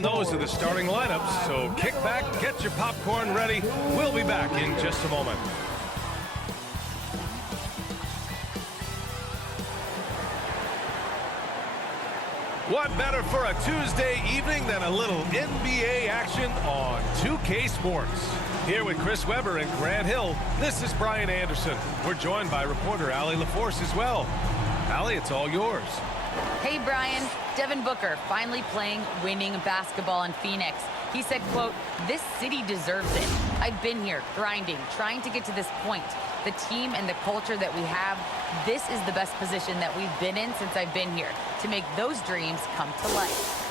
And those are the starting lineups. So kick back, get your popcorn ready. We'll be back in just a moment. What better for a Tuesday evening than a little NBA action on 2K Sports? Here with Chris Webber and Grant Hill, this is Brian Anderson. We're joined by reporter Allie LaForce as well. Allie, it's all yours. Hey, Brian. Devin Booker finally playing winning basketball in Phoenix. He said, quote, "This city deserves it. I've been here grinding, trying to get to this point. The team and the culture that we have, this is the best position that we've been in since I've been here to make those dreams come to life."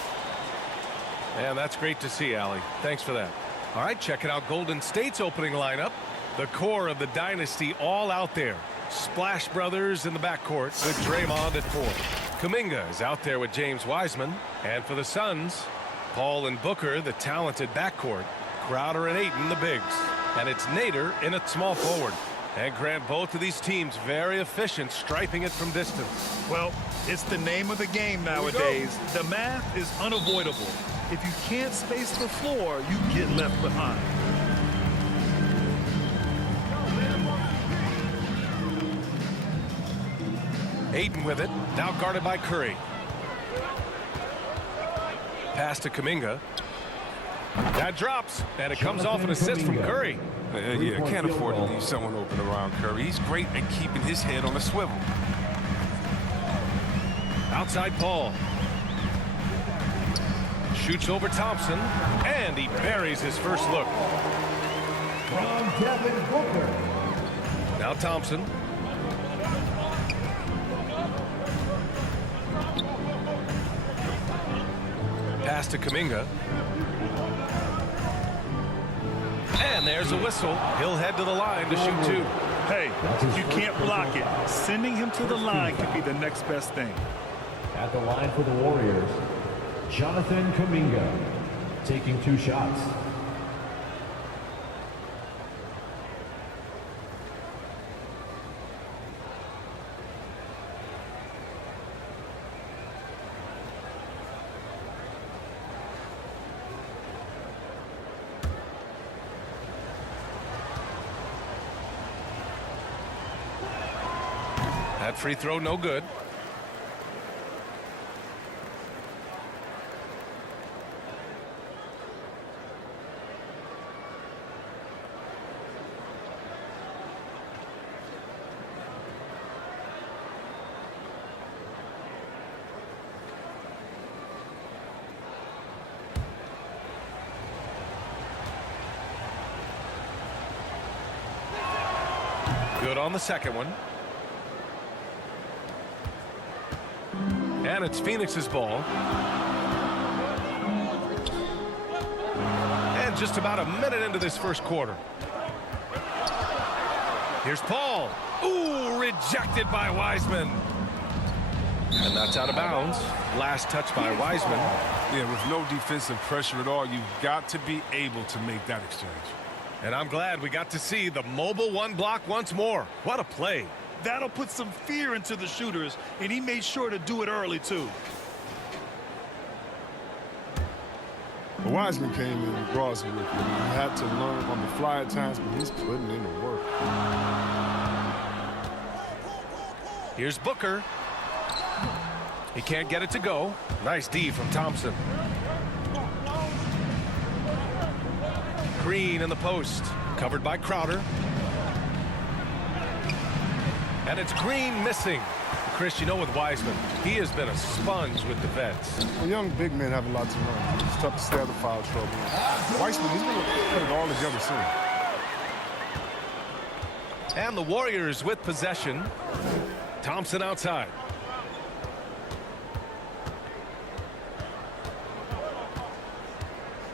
And that's great to see, Allie. Thanks for that. All right, checking out Golden State's opening lineup. The core of the dynasty all out there. Splash Brothers in the backcourt with Draymond at 4. Kuminga is out there with James Wiseman. And for the Suns, Paul and Booker, the talented backcourt. Crowder and Ayton, the bigs. And it's Nader in at small forward. And Grant, both of these teams very efficient, striping it from distance. Well, it's the name of the game nowadays. The math is unavoidable. If you can't space the floor, you get left behind. Ayton with it, now guarded by Curry. Pass to Kuminga. That drops, and it comes off an assist from Curry. Yeah, can't afford to leave someone open around Curry. He's great at keeping his head on a swivel. Outside Paul. Shoots over Thompson, and he buries his first look. From Devin Booker. Now Thompson. Pass to Kuminga. And there's a whistle. He'll head to the line to shoot 2. Hey, if you can't block it, sending him to the line could be the next best thing. At the line for the Warriors, Jonathan Kuminga, taking 2 shots. That free throw no good. Good on the second one. And it's Phoenix's ball. And just about a minute into this first quarter. Here's Paul. Ooh, rejected by Wiseman. And that's out of bounds. Last touch by Wiseman. Yeah, with no defensive pressure at all, you've got to be able to make that exchange. And I'm glad we got to see the mobile one block once more. What a play. That'll put some fear into the shooters, and he made sure to do it early, too. Well, Wiseman came in and brought some rookie. He had to learn on the fly at times, but he's putting in the work. Here's Booker. He can't get it to go. Nice D from Thompson. Green in the post. Covered by Crowder. And it's Green missing. Chris, you know with Wiseman, he has been a sponge with the vets. Well, young big men have a lot to learn. It's tough to stay out of foul trouble. Wiseman, he's going to put it all together soon. And the Warriors with possession. Thompson outside.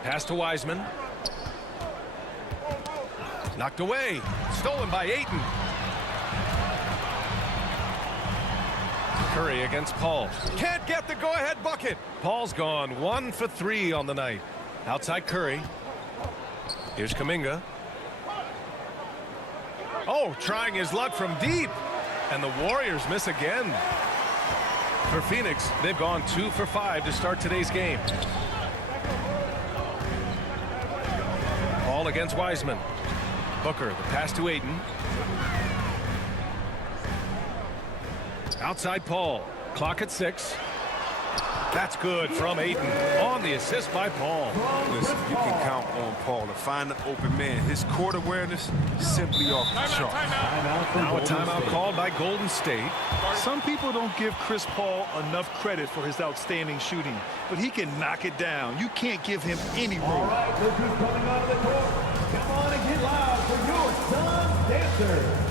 Pass to Wiseman. Knocked away. Stolen by Ayton. Curry against Paul. Can't get the go-ahead bucket. Paul's gone 1 for 3 on the night. Outside Curry. Here's Kuminga. Oh, trying his luck from deep. And the Warriors miss again. For Phoenix, they've gone 2 for 5 to start today's game. Paul against Wiseman. Booker, the pass to Ayton. Outside Paul. Clock at 6. That's good from Ayton on the assist by Paul. Listen, you can count on Paul to find the open man. His court awareness simply off the chart. Now a timeout called by Golden State. Some people don't give Chris Paul enough credit for his outstanding shooting, but he can knock it down. You can't give him any room. All right, look who's coming onto the court. Come on and get loud for your Suns Dancers.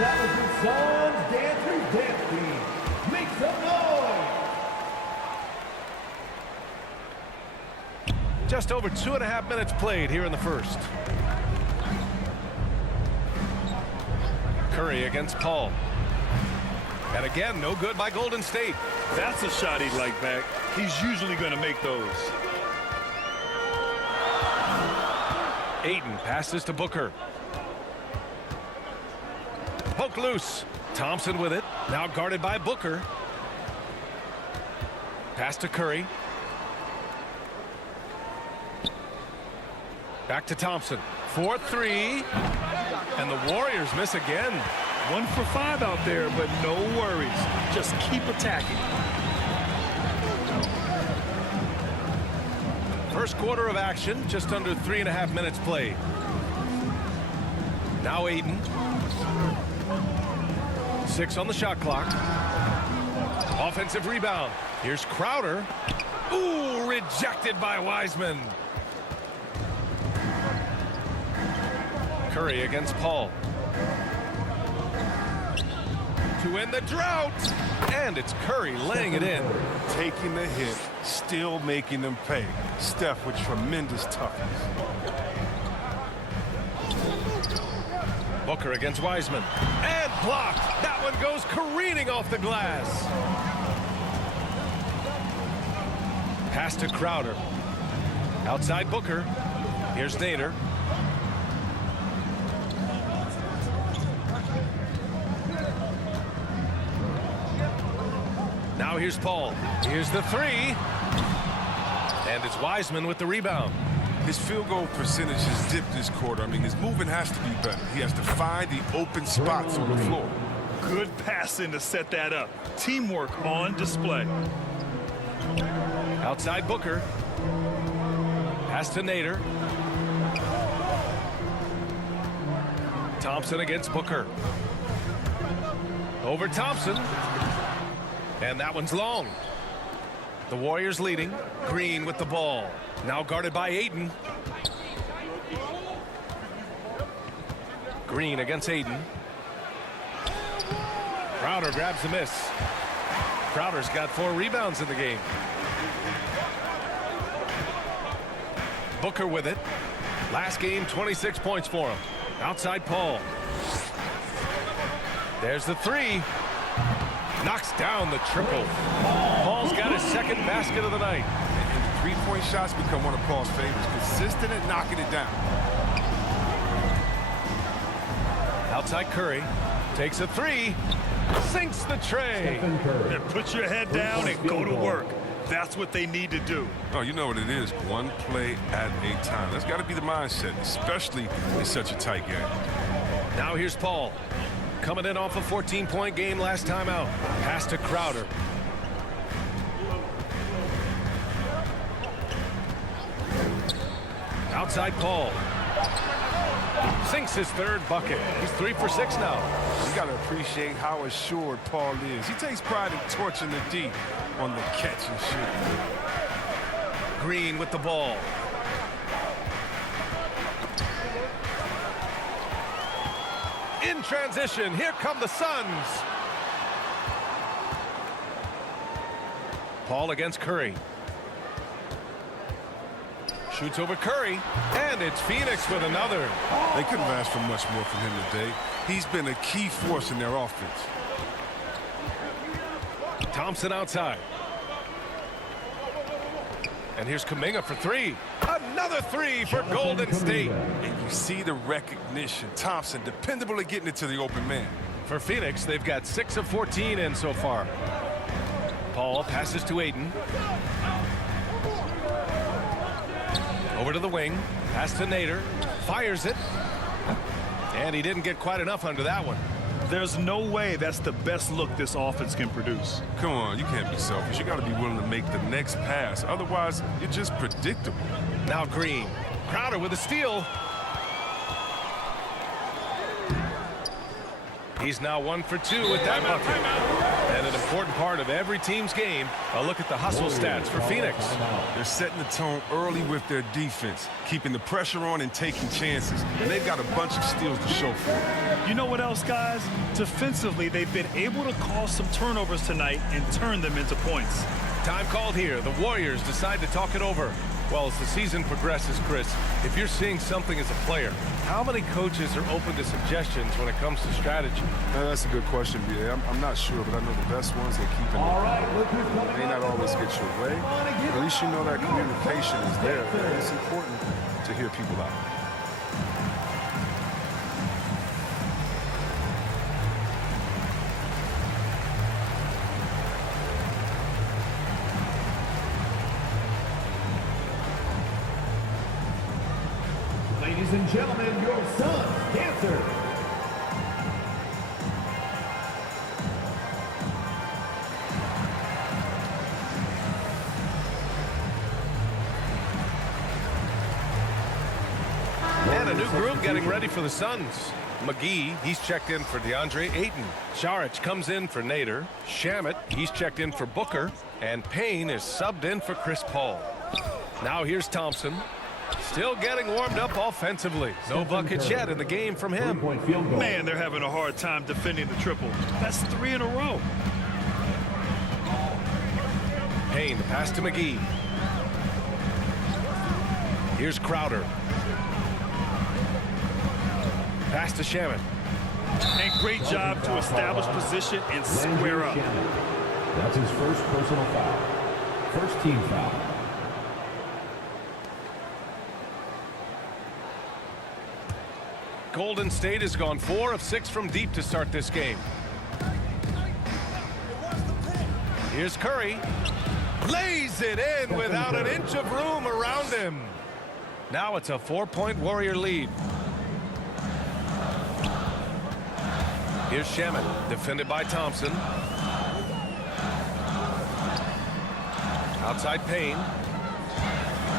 That was the Suns Dancers Dance Team. Make some noise! Just over 2.5 minutes played here in the first. Curry against Paul. And again, no good by Golden State. That's a shot he'd like back. He's usually going to make those. Ayton passes to Booker. Poke loose. Thompson with it. Now guarded by Booker. Pass to Curry. Back to Thompson. 4-3. And the Warriors miss again. 1 for 5 out there, but no worries. Just keep attacking. First quarter of action, just under 3.5 minutes played. Now Ayton. 6 on the shot clock. Offensive rebound. Here's Crowder. Ooh, rejected by Wiseman. Curry against Paul. To end the drought. And it's Curry laying it in. Taking the hit, still making them pay. Steph with tremendous toughness. Booker against Wiseman. And blocked. That one goes careening off the glass. Pass to Crowder. Outside Booker. Here's Nader. Now here's Paul. Here's the 3. And it's Wiseman with the rebound. His field goal percentage has dipped this quarter. I mean, his movement has to be better. He has to find the open spots on the floor. Good passing to set that up. Teamwork on display. Outside Booker. Pass to Nader. Thompson against Booker. Over Thompson. And that one's long. The Warriors leading. Green with the ball. Now guarded by Ayton. Green against Ayton. Crowder grabs the miss. Crowder's got 4 rebounds in the game. Booker with it. Last game, 26 points for him. Outside Paul. There's the 3. Knocks down the triple. Paul's got his second basket of the night. And the three-point shots become one of Paul's favorites. Consistent at knocking it down. Outside Curry. Takes a 3. Sinks the tray. And put your head down and go to work. That's what they need to do. Oh, you know what it is. One play at a time. That's got to be the mindset, especially in such a tight game. Now here's Paul. Coming in off a 14-point game last time out. Pass to Crowder. Outside Paul. Sinks his third bucket. He's 3 for 6 now. You got to appreciate how assured Paul is. He takes pride in torching the D on the catch and shoot. Green with the ball. In transition, here come the Suns. Paul against Curry. Shoots over Curry, and it's Phoenix with another. They couldn't have asked for much more from him today. He's been a key force in their offense. Thompson outside. And here's Kuminga for 3. Another 3 for Golden State. And you see the recognition. Thompson dependable at getting it to the open man. For Phoenix, they've got 6 of 14 in so far. Paul passes to Ayton. Over to the wing. Pass to Nader. Fires it. And he didn't get quite enough under that one. There's no way that's the best look this offense can produce. Come on, you can't be selfish. You got to be willing to make the next pass. Otherwise, you're just predictable. Now Green. Crowder with a steal. He's now 1 for 2 with that bucket. And an important part of every team's game, a look at the hustle stats for Phoenix. They're setting the tone early with their defense, keeping the pressure on and taking chances. And they've got a bunch of steals to show for it. You know what else, guys? Defensively, they've been able to cause some turnovers tonight and turn them into points. Time called here. The Warriors decide to talk it over. Well, as the season progresses, Chris, if you're seeing something as a player, how many coaches are open to suggestions when it comes to strategy? That's a good question, B.A. I'm not sure, but I know the best ones, they keep it. All right, look who's coming May not always get your way, but at least you know that communication is there. And it's important to hear people out. Ladies and gentlemen, your Suns Panther. And a new group getting ready for the Suns. McGee, he's checked in for DeAndre Ayton. Saric comes in for Nader. Shamet, he's checked in for Booker. And Payne is subbed in for Chris Paul. Now here's Thompson. Still getting warmed up offensively. No buckets yet in the game from him. Three-point field goal. Man, they're having a hard time defending the triple. That's 3 in a row. Payne, pass to McGee. Here's Crowder. Pass to Shamet. And great job to establish position and square up. That's his first personal foul. First team foul. Golden State has gone 4 of 6 from deep to start this game. Here's Curry. Lays it in without an inch of room around him. Now it's a 4-point Warrior lead. Here's Shamet, defended by Thompson. Outside Payne.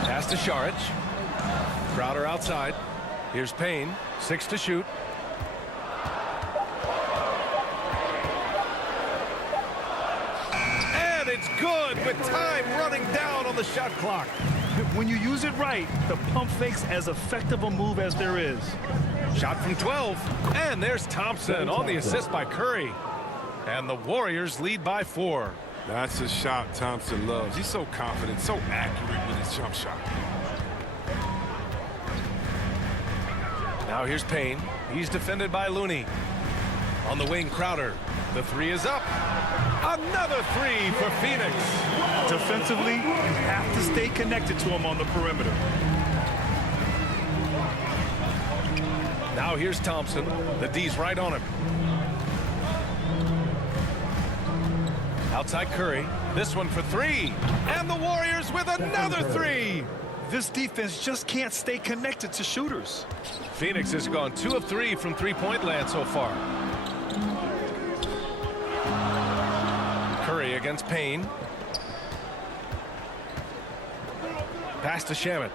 Pass to Saric. Crowder outside. Here's Payne, 6 to shoot. And it's good with time running down on the shot clock. When you use it right, the pump fake's as effective a move as there is. Shot from 12. And there's Thompson on the assist by Curry. And the Warriors lead by 4. That's a shot Thompson loves. He's so confident, so accurate with his jump shot. Now here's Payne. He's defended by Looney. On the wing, Crowder. The 3 is up. Another 3 for Phoenix. Defensively, you have to stay connected to him on the perimeter. Now here's Thompson. The D's right on him. Outside Curry. This one for 3. And the Warriors with another 3. This defense just can't stay connected to shooters. Phoenix has gone 2 of 3 from three-point land so far. Curry against Payne. Pass to Shamet.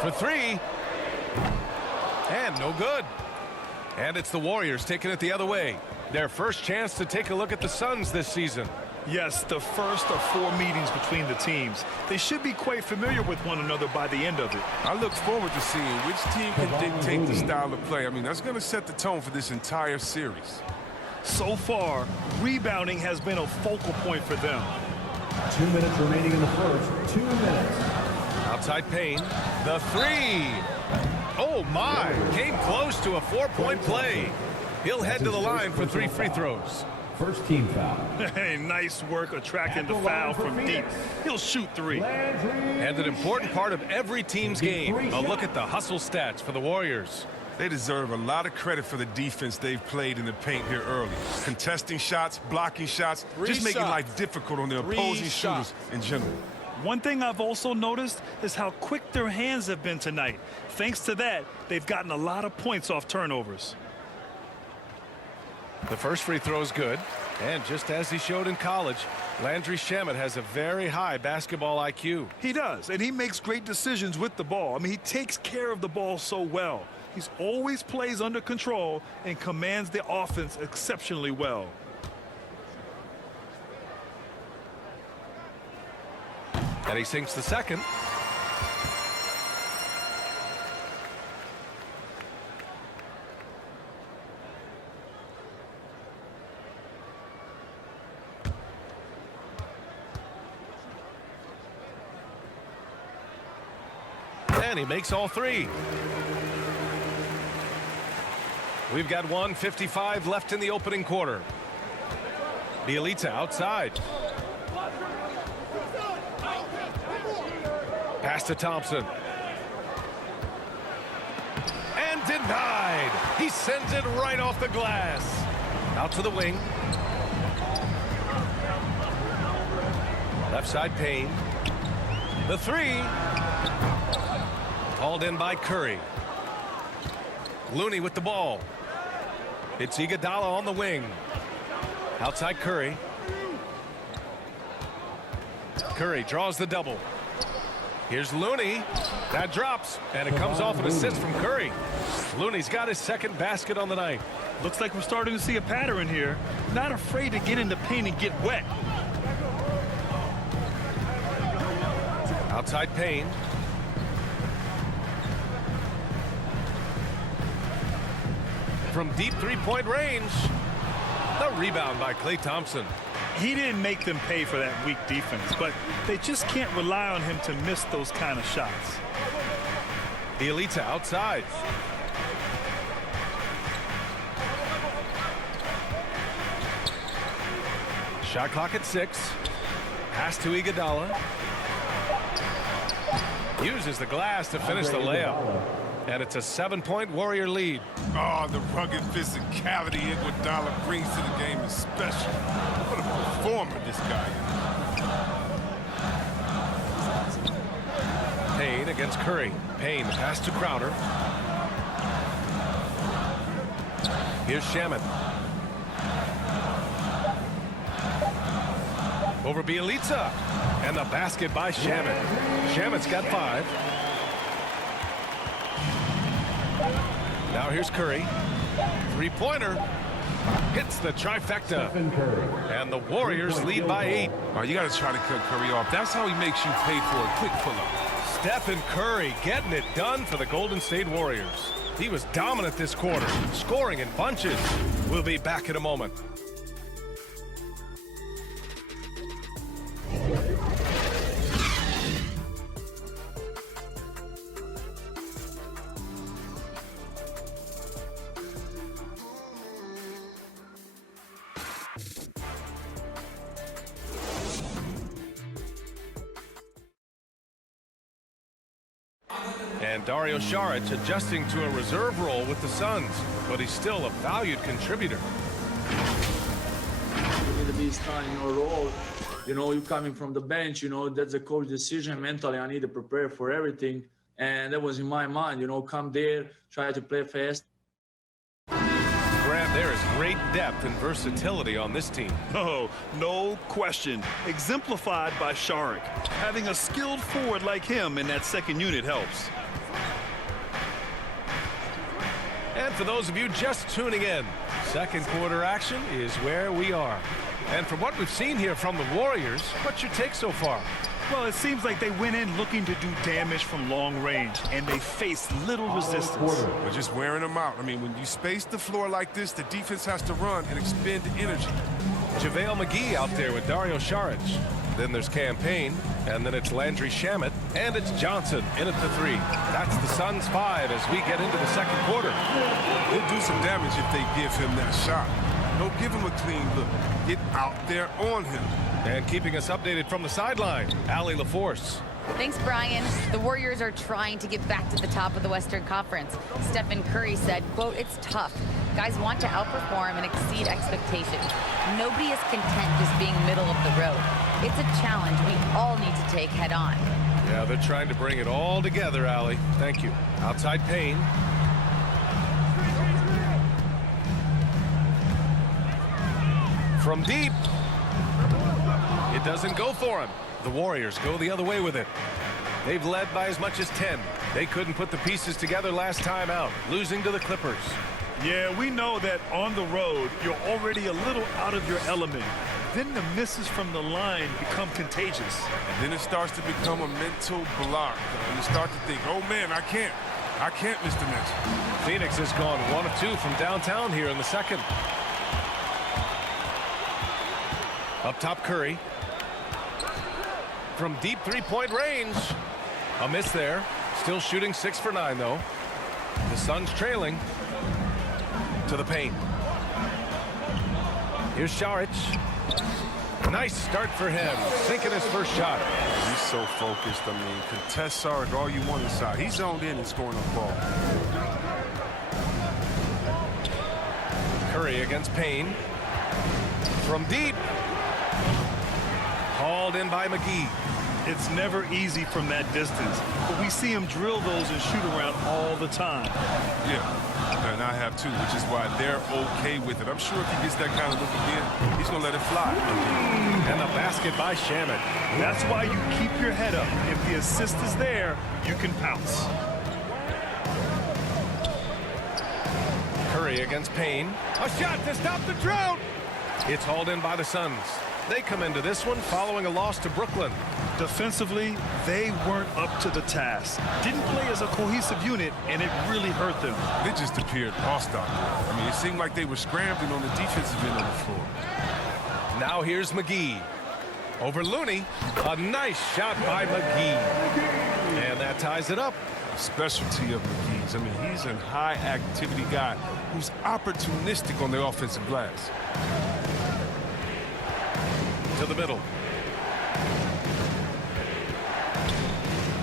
For three. And no good. And it's the Warriors taking it the other way. Their first chance to take a look at the Suns this season. Yes, the first of 4 meetings between the teams. They should be quite familiar with one another by the end of it. I look forward to seeing which team can dictate the style of play. I mean, that's going to set the tone for this entire series. So far, rebounding has been a focal point for them. 2 minutes remaining in the first. 2 minutes. Outside Payne. The three. Oh, my. Came close to a 4-point play. He'll head to the line for 3 free throws. First team foul. Hey, nice work attracting the foul from deep. He'll shoot 3. And an important part of every team's game. A look at the hustle stats for the Warriors. They deserve a lot of credit for the defense they've played in the paint here early. Contesting shots, blocking shots, just making life difficult on the opposing shooters in general. One thing I've also noticed is how quick their hands have been tonight. Thanks to that, they've gotten a lot of points off turnovers. The first free throw is good. And just as he showed in college, Landry Shamet has a very high basketball IQ. He does, and he makes great decisions with the ball. I mean, he takes care of the ball so well. He's always plays under control and commands the offense exceptionally well. And he sinks the second. And he makes all 3. We've got 1:55 left in the opening quarter. Bjelica outside. Pass to Thompson. And denied. He sends it right off the glass. Out to the wing. Left side Payne. The three. Hauled in by Curry. Looney with the ball. It's Iguodala on the wing. Outside Curry. Curry draws the double. Here's Looney. That drops, and it comes off an assist from Curry. Looney's got his second basket on the night. Looks like we're starting to see a pattern here. Not afraid to get in the paint and get wet. Outside Payne. From deep three-point range. The rebound by Klay Thompson. He didn't make them pay for that weak defense, but they just can't rely on him to miss those kind of shots. Bjelica outside. Shot clock at 6. Pass to Iguodala. Uses the glass to finish the layup. And it's a 7-point Warrior lead. Oh, the rugged physicality Iguodala brings to the game is special. What a performer this guy is. Payne against Curry. Payne, the pass to Crowder. Here's Shamet. Over Bjelica. And the basket by Shamet. Shamet's got 5. Now here's Curry. Three-pointer. Hits the trifecta. And the Warriors lead by 8. Oh, you got to try to cut Curry off. That's how he makes you pay for a quick pull-up. Stephen Curry getting it done for the Golden State Warriors. He was dominant this quarter, scoring in bunches. We'll be back in a moment. And Dario Saric adjusting to a reserve role with the Suns, but he's still a valued contributor. You need to be starting your role. You know, you coming from the bench, you know, that's a coach decision. Mentally, I need to prepare for everything. And that was in my mind, you know, come there, try to play fast. Grant, there is great depth and versatility on this team. Oh, no question. Exemplified by Saric. Having a skilled forward like him in that second unit helps. for those of you just tuning in, second quarter action is where we are. And from what we've seen here from the Warriors, what's your take so far? Well, it seems like they went in looking to do damage from long range, and they faced little resistance. We're just wearing them out. I mean, when you space the floor like this, the defense has to run and expend energy. JaVale McGee out there with Dario Saric. Then there's Campaign, and then it's Landry Shamet, and it's Johnson in at the 3. That's the Suns' 5 as we get into the second quarter. He'll do some damage if they give him that shot. Don't give him a clean look. Get out there on him. And keeping us updated from the sideline, Allie LaForce. Thanks, Brian. The Warriors are trying to get back to the top of the Western Conference. Stephen Curry said, quote, "It's tough. Guys want to outperform and exceed expectations. Nobody is content just being middle of the road. It's a challenge we all need to take head on." Yeah, they're trying to bring it all together, Allie. Thank you. Outside Payne. From deep. It doesn't go for him. The Warriors go the other way with it. They've led by as much as 10. They couldn't put the pieces together last time out, losing to the Clippers. Yeah, we know that on the road, you're already a little out of your element. Then the misses from the line become contagious. And then it starts to become a mental block. And you start to think, oh man, I can't miss the next one. Phoenix has gone 1 of 2 from downtown here in the second. Up top, Curry. From deep three-point range. A miss there. Still shooting 6 for 9, though. The Suns trailing to the paint. Here's Saric. Nice start for him. Sinking his first shot. He's so focused. I mean, contest Saric all you want inside. He's zoned in and scoring a ball. Curry against Payne. From deep. Hauled in by McGee. It's never easy from that distance, but we see him drill those and shoot around all the time. Yeah, and I have too, which is why they're okay with it. I'm sure if he gets that kind of look again, he's going to let it fly. And the basket by Shamet. That's why you keep your head up. If the assist is there, you can pounce. Curry against Payne. A shot to stop the drought. It's hauled in by the Suns. They come into this one following a loss to Brooklyn. Defensively, they weren't up to the task. Didn't play as a cohesive unit, and it really hurt them. They just appeared lost out there. I mean, it seemed like they were scrambling on the defensive end of the floor. Now here's McGee. Over Looney. A nice shot by McGee. And that ties it up. Specialty of McGee's. I mean, he's a high-activity guy who's opportunistic on the offensive glass. To the middle.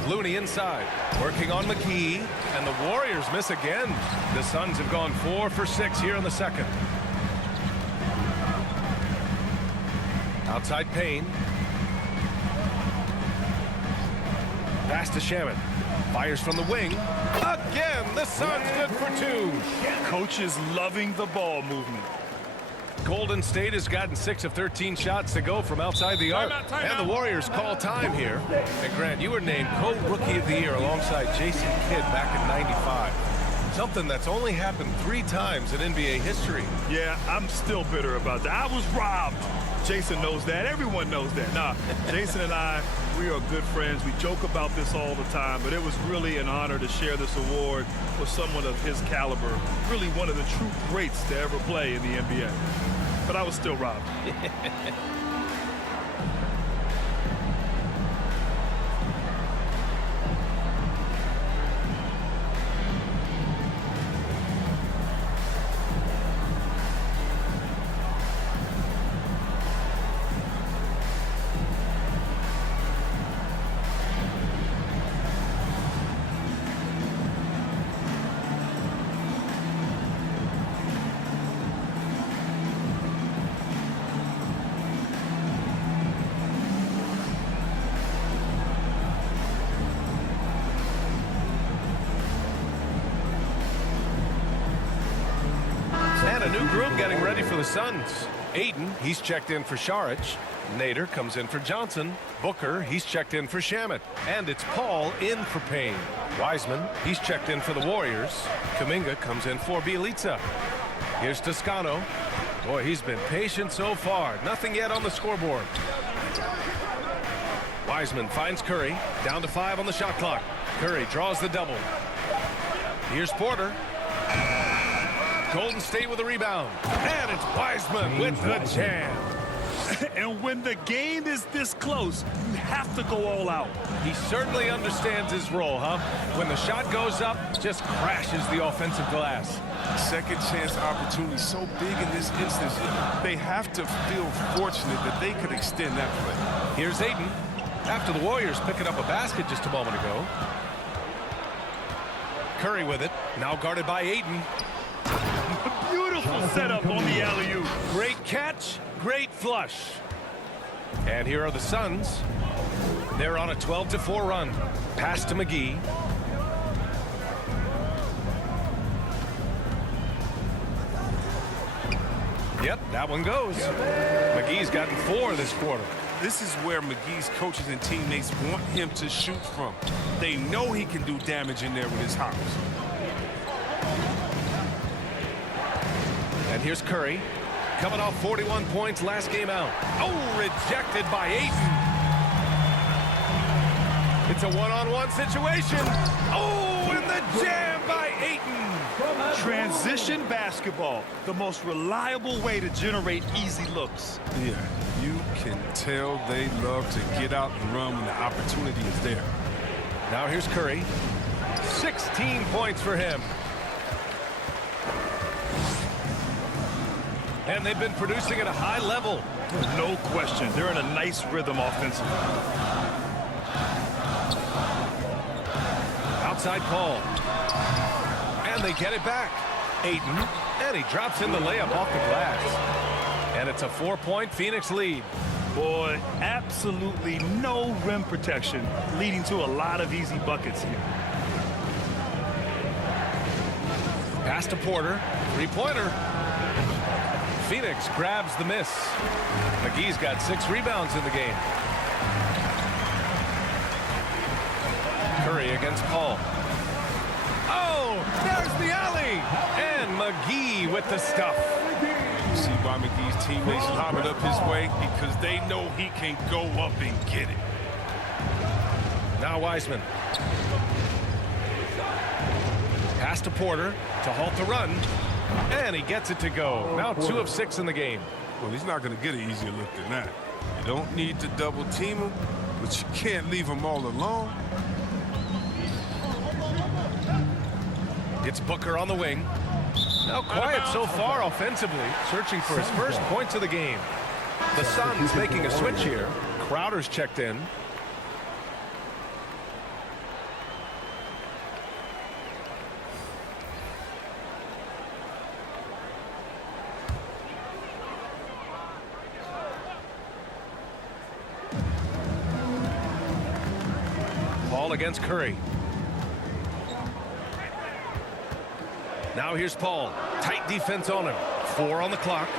Looney inside, working on McGee, and the Warriors miss again. The Suns have gone 4 for 6 here in the second. Outside Payne. Pass to Shamet. Fires from the wing. Again, the Suns good for 2. Coach is loving the ball movement. Golden State has gotten 6 of 13 shots to go from outside the arc. And the Warriors call time here. And Grant, you were named co-rookie of the year alongside Jason Kidd back in '95. Something that's only happened 3 times in NBA history. Yeah, I'm still bitter about that. I was robbed. Jason knows that. Everyone knows that. Nah, Jason and I, we are good friends. We joke about this all the time, but it was really an honor to share this award with someone of his caliber. Really one of the true greats to ever play in the NBA. But I was still robbed. And a new group getting ready for the Suns. Aiden, he's checked in for Šarić. Nader comes in for Johnson. Booker, he's checked in for Shamet. And it's Paul in for Payne. Wiseman, he's checked in for the Warriors. Kuminga comes in for Bjelica. Here's Toscano. Boy, he's been patient so far. Nothing yet on the scoreboard. Wiseman finds Curry. Down to 5 on the shot clock. Curry draws the double. Here's Porter. Golden State with a rebound. And it's Wiseman with the jam. And when the game is this close, you have to go all out. He certainly understands his role, huh? When the shot goes up, just crashes the offensive glass. Second chance opportunity so big in this instance. They have to feel fortunate that they could extend that play. Here's Aiden. After the Warriors picking up a basket just a moment ago. Curry with it. Now guarded by Aiden. Beautiful setup on the alley-oop. Great catch. Great flush. And here are the Suns. They're on a 12-4 run. Pass to McGee. Yep, that one goes. McGee's gotten 4 this quarter. This is where McGee's coaches and teammates want him to shoot from. They know he can do damage in there with his hops. And here's Curry. Coming off 41 points last game out. Oh, rejected by Ayton. It's a one-on-one situation. Oh, and the jam by Ayton. Transition basketball, the most reliable way to generate easy looks. Yeah, you can tell they love to get out and run when the opportunity is there. Now here's Curry. 16 points for him. And they've been producing at a high level. No question. They're in a nice rhythm offensively. Outside Paul. And they get it back. Ayton. And he drops in the layup off the glass. And it's a 4-point Phoenix lead. Boy, absolutely no rim protection, leading to a lot of easy buckets here. Pass to Porter. Three-pointer. Phoenix grabs the miss. McGee's got 6 rebounds in the game. Curry against Paul. Oh, there's the alley. And McGee with the stuff. You see why McGee's teammates lob it up his way? Because they know he can go up and get it. Now Wiseman. Pass to Porter to halt the run. And he gets it to go. Now 2 of 6 in the game. Well, he's not going to get an easier look than that. You don't need to double team him, but you can't leave him all alone. It's Booker on the wing. Now quiet so far offensively, searching for his first points of the game. The Suns making a switch here. Crowder's checked in. Paul against Curry. Now here's Paul. Tight defense on him. 4 on the clock.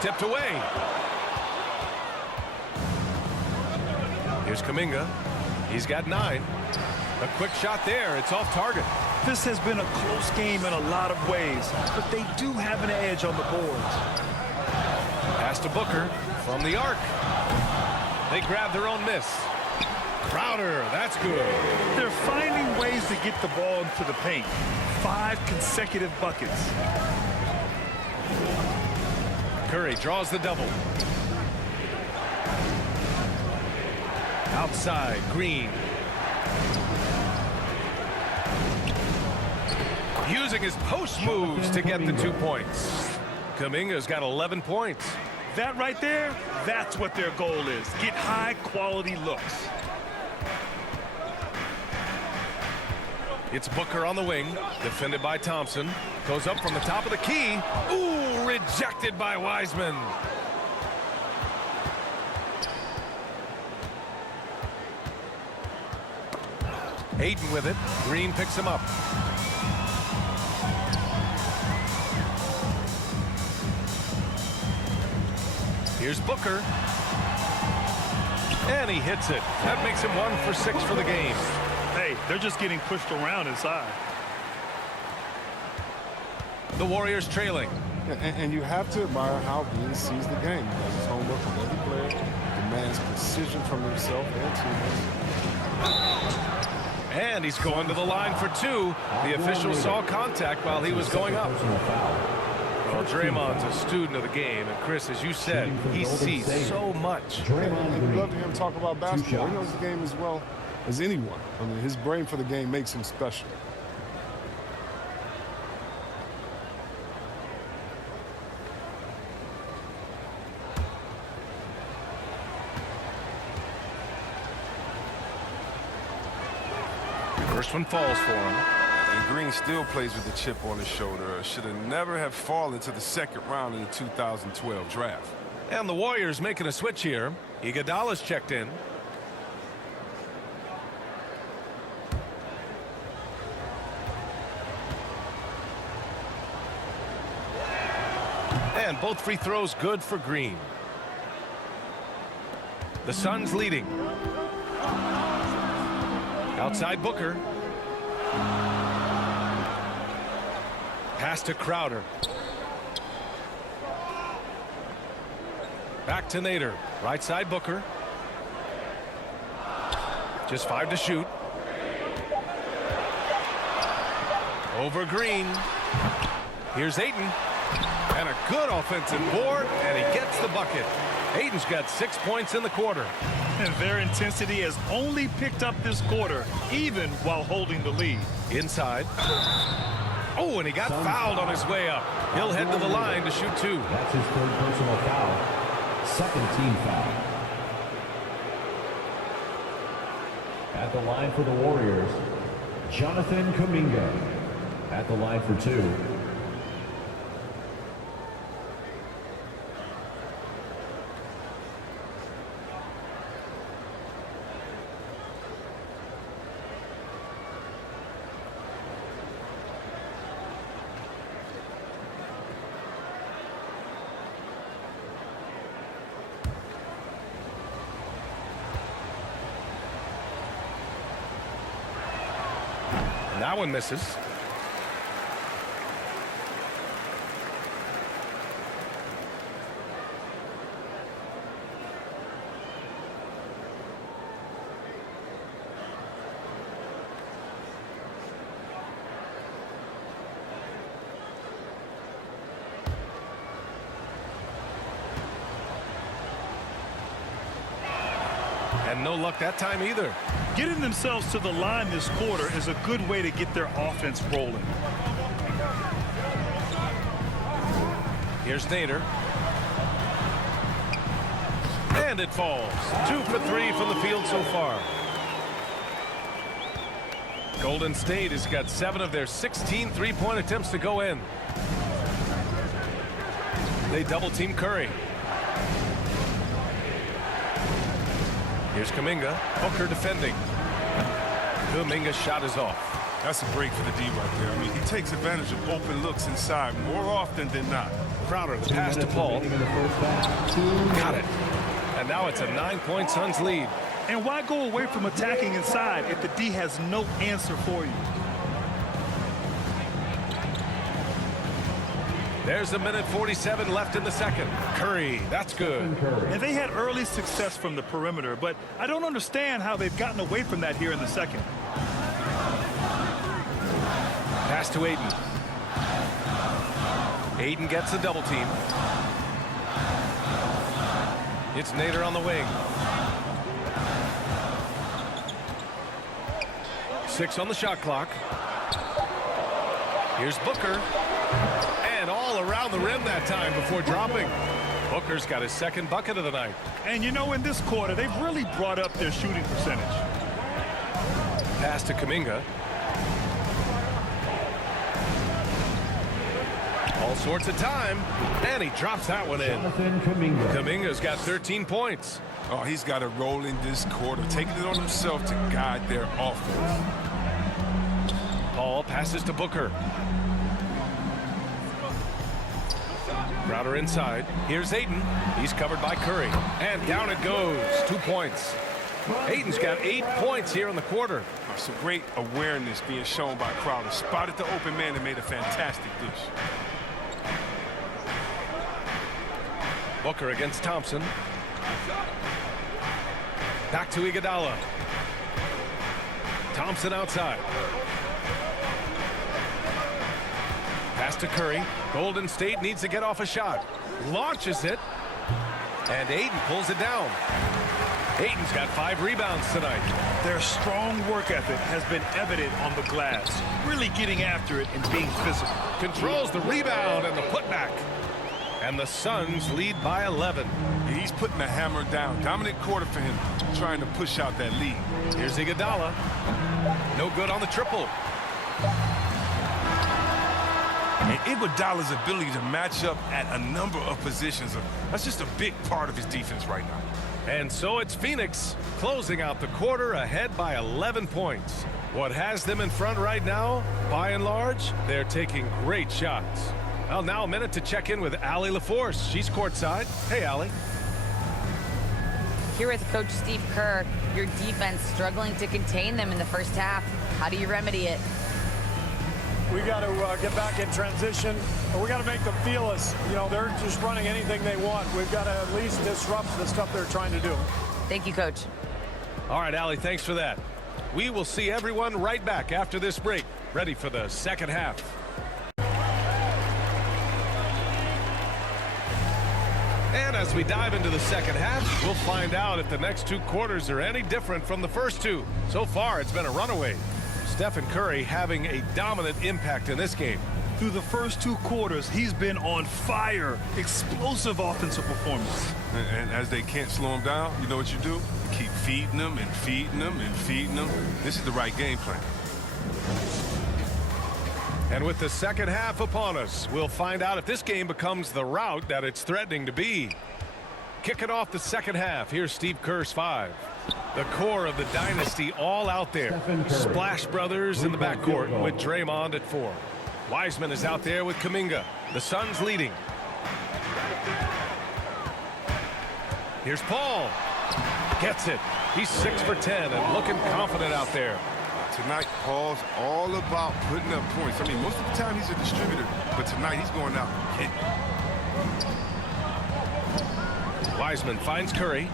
Tipped away. Here's Kuminga. He's got 9. A quick shot there. It's off target. This has been a close game in a lot of ways, but they do have an edge on the boards. Pass to Booker from the arc. They grab their own miss. Crowder, that's good. They're finding ways to get the ball into the paint. 5 consecutive buckets. Curry draws the double. Outside, Green. Using his post moves to get the 2 points. Kuminga's got 11 points. That right there, that's what their goal is. Get high-quality looks. It's Booker on the wing, defended by Thompson. Goes up from the top of the key. Ooh, rejected by Wiseman. Ayton with it. Green picks him up. Here's Booker. And he hits it. That makes him 1 for 6 for the game. Hey, they're just getting pushed around inside. The Warriors trailing. And you have to admire how Bean sees the game. He does his homework from every player, demands precision from himself and teammates. And he's going to the line for 2. The official saw contact while he was going up. Well, Draymond's a student of the game. And, Chris, as you said, he sees so much. And you love to hear him talk about basketball. He knows the game as well as anyone. I mean, his brain for the game makes him special. First one falls for him. And Green still plays with the chip on his shoulder. Should have never have fallen to the second round in the 2012 draft. And the Warriors making a switch here. Iguodala's checked in. And both free throws good for Green. The Suns leading. Outside Booker. Pass to Crowder. Back to Nader. Right side Booker. Just 5 to shoot. Over Green. Here's Ayton. And a good offensive board, and he gets the bucket. Ayton's got 6 points in the quarter. And their intensity has only picked up this quarter, even while holding the lead. Inside. Oh, and he got fouled on his way up. He'll head to the line to shoot 2. That's his 3rd personal foul. 2nd team foul. At the line for the Warriors, Jonathan Kuminga. At the line for 2. That one misses. And no luck that time either. Getting themselves to the line this quarter is a good way to get their offense rolling. Here's Nader. And it falls. 2 for 3 from the field so far. Golden State has got 7 of their 16 three-point attempts to go in. They double-team Curry. Here's Kuminga. Booker defending. Kuminga's shot is off. That's a break for the D right there. I mean, he takes advantage of open looks inside more often than not. Crowder, the pass to Paul. Got it. And now it's a 9-point Suns lead. And why go away from attacking inside if the D has no answer for you? There's a minute 47 left in the second. Curry, that's good. And they had early success from the perimeter, but I don't understand how they've gotten away from that here in the second. Pass to Ayton. Ayton gets a double team. It's Nader on the wing. 6 on the shot clock. Here's Booker. And all around the rim that time before dropping. Booker's got his 2nd bucket of the night. And you know, in this quarter, they've really brought up their shooting percentage. Pass to Kuminga. All sorts of time. And he drops that one in. Jonathan Kuminga. Kuminga's got 13 points. Oh, he's got to roll in this quarter, taking it on himself to guide their offense. Paul passes to Booker. Crowder inside. Here's Ayton. He's covered by Curry. And down it goes. 2 points. Ayton's got 8 points here in the quarter. Some great awareness being shown by Crowder. Spotted the open man and made a fantastic dish. Booker against Thompson. Back to Iguodala. Thompson outside. Pass to Curry. Golden State needs to get off a shot. Launches it. And Ayton pulls it down. Ayton's got 5 rebounds tonight. Their strong work ethic has been evident on the glass. Really getting after it and being physical. Controls the rebound and the putback. And the Suns lead by 11. He's putting the hammer down. Dominant quarter for him, trying to push out that lead. Here's Iguodala. No good on the triple. And Iguodala's ability to match up at a number of positions, that's just a big part of his defense right now. And so it's Phoenix closing out the quarter ahead by 11 points. What has them in front right now, by and large, they're taking great shots. Well, now a minute to check in with Allie LaForce. She's courtside. Hey, Allie. Here with Coach Steve Kerr, your defense struggling to contain them in the first half. How do you remedy it? We got to get back in transition, or we got to make them feel us. You know, they're just running anything they want. We've got to at least disrupt the stuff they're trying to do. Thank you, Coach. All right, Allie, thanks for that. We will see everyone right back after this break, ready for the second half. And as we dive into the second half, we'll find out if the next 2 quarters are any different from the first 2. So far, it's been a runaway. Stephen Curry having a dominant impact in this game. Through the first 2 quarters, he's been on fire. Explosive offensive performance. And as they can't slow him down, you know what you do? You keep feeding them and feeding them and feeding them. This is the right game plan. And with the second half upon us, we'll find out if this game becomes the rout that it's threatening to be. Kicking off the second half, here's Steve Kerr's 5. The core of the dynasty all out there. Splash Brothers in the backcourt with Draymond at 4. Wiseman is out there with Kuminga. The Suns leading. Here's Paul. Gets it. He's 6 for 10 and looking confident out there. Tonight, Paul's all about putting up points. I mean, most of the time he's a distributor, but tonight he's going out and hitting. Wiseman finds Curry.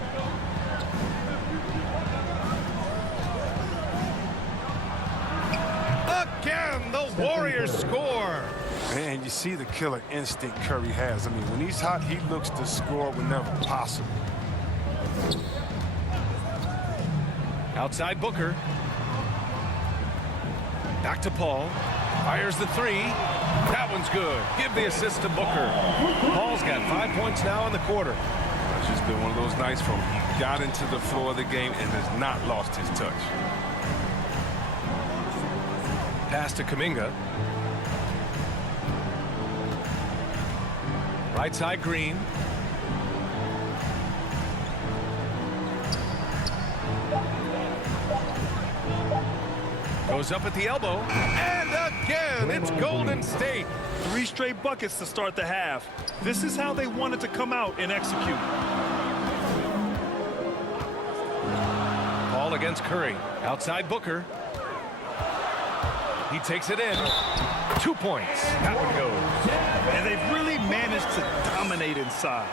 Again, the Warriors score. Man, you see the killer instinct Curry has. I mean, when he's hot, he looks to score whenever possible. Outside Booker. Back to Paul. Fires the 3. That one's good. Give the assist to Booker. Paul's got 5 points now in the quarter. It's just been one of those nights from he got into the floor of the game and has not lost his touch. Pass to Kuminga. Right side Green. Goes up at the elbow. And again, it's Golden State. 3 straight buckets to start the half. This is how they wanted to come out and execute. Paul against Curry. Outside Booker. He takes it in. 2 points. That one goes. And they've really managed to dominate inside.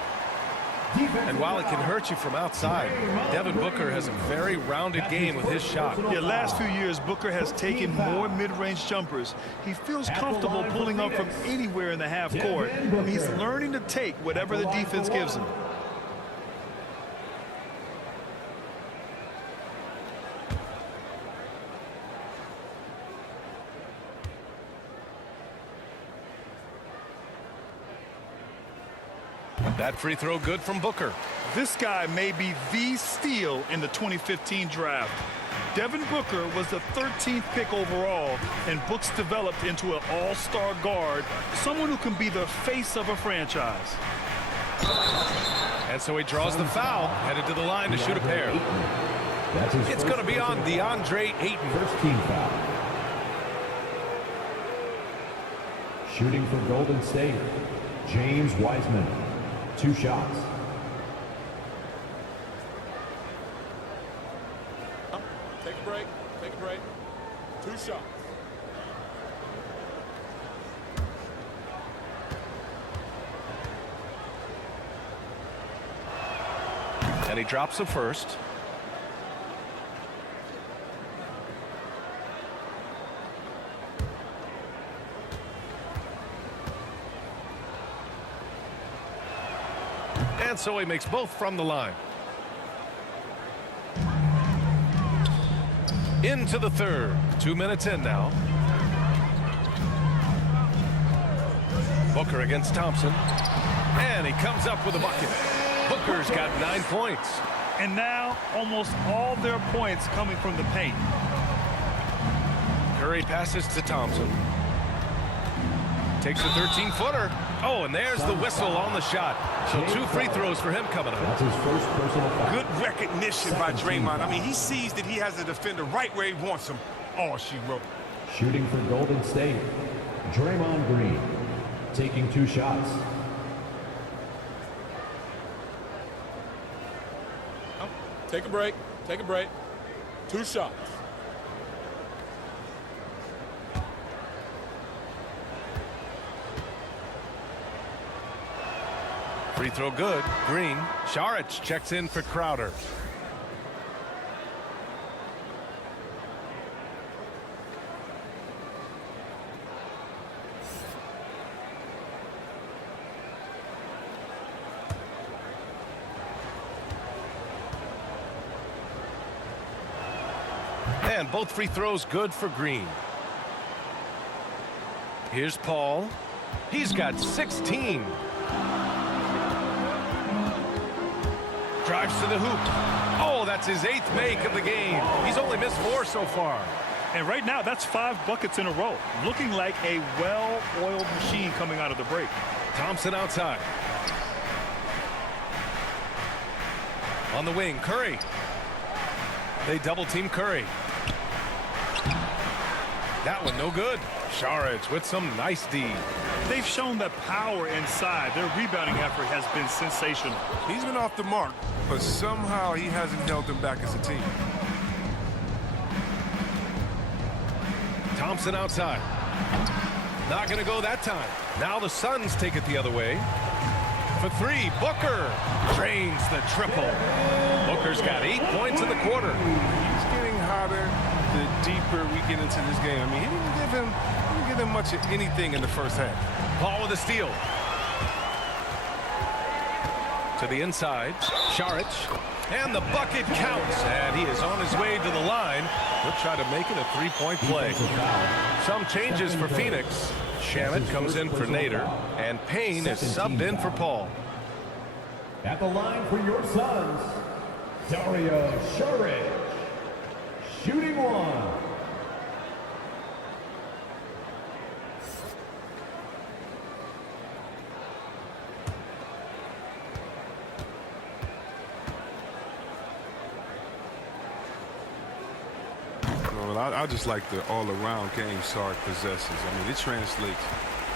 And while it can hurt you from outside, Devin Booker has a very rounded game with his shot. Yeah, last few years, Booker has taken more mid-range jumpers. He feels comfortable pulling up from anywhere in the half court. He's learning to take whatever the defense gives him. That free throw good from Booker. This guy may be the steal in the 2015 draft. Devin Booker was the 13th pick overall, and Books developed into an all-star guard, someone who can be the face of a franchise. And so he draws the foul, headed to the line to shoot a pair. It's going to be on DeAndre Ayton. First team foul. Shooting for Golden State, James Wiseman. 2 shots. Take a break. Take a break. 2 shots. And he drops the first. And so he makes both from the line. Into the third. 2 minutes in now. Booker against Thompson. And he comes up with a bucket. Booker's got 9 points. And now almost all their points coming from the paint. Curry passes to Thompson. Takes a 13-footer. Oh, and there's the whistle on the shot. So 2 free throws for him coming up. That's his first personal foul. Good recognition by Draymond. I mean, he sees that he has a defender right where he wants him. All she wrote. Shooting for Golden State, Draymond Green. Taking 2 shots. Take a break. Take a break. 2 shots. Free throw good. Green. Saric checks in for Crowder. And both free throws good for Green. Here's Paul. He's got 16. Drives to the hoop. Oh, that's his 8th make of the game. He's only missed 4 so far. And right now, that's 5 buckets in a row. Looking like a well-oiled machine coming out of the break. Thompson outside. On the wing, Curry. They double-team Curry. That one no good. Saric with some nice D. They've shown that power inside. Their rebounding effort has been sensational. He's been off the mark, but somehow he hasn't held them back as a team. Thompson outside. Not going to go that time. Now the Suns take it the other way. For 3, Booker drains the triple. Booker's got 8 points in the quarter. He's getting hotter the deeper we get into this game. I mean, he didn't give him much of anything in the first half. Paul with a steal. To the inside. Saric. And the bucket counts. And he is on his way to the line. He'll try to make it a 3-point play. Some changes for Phoenix. Shamet comes in for Nader. And Payne is subbed in for Paul. At the line for your Suns, Dario Saric. Shooting 1. Well, I just like the all-around game Sark possesses. I mean, it translates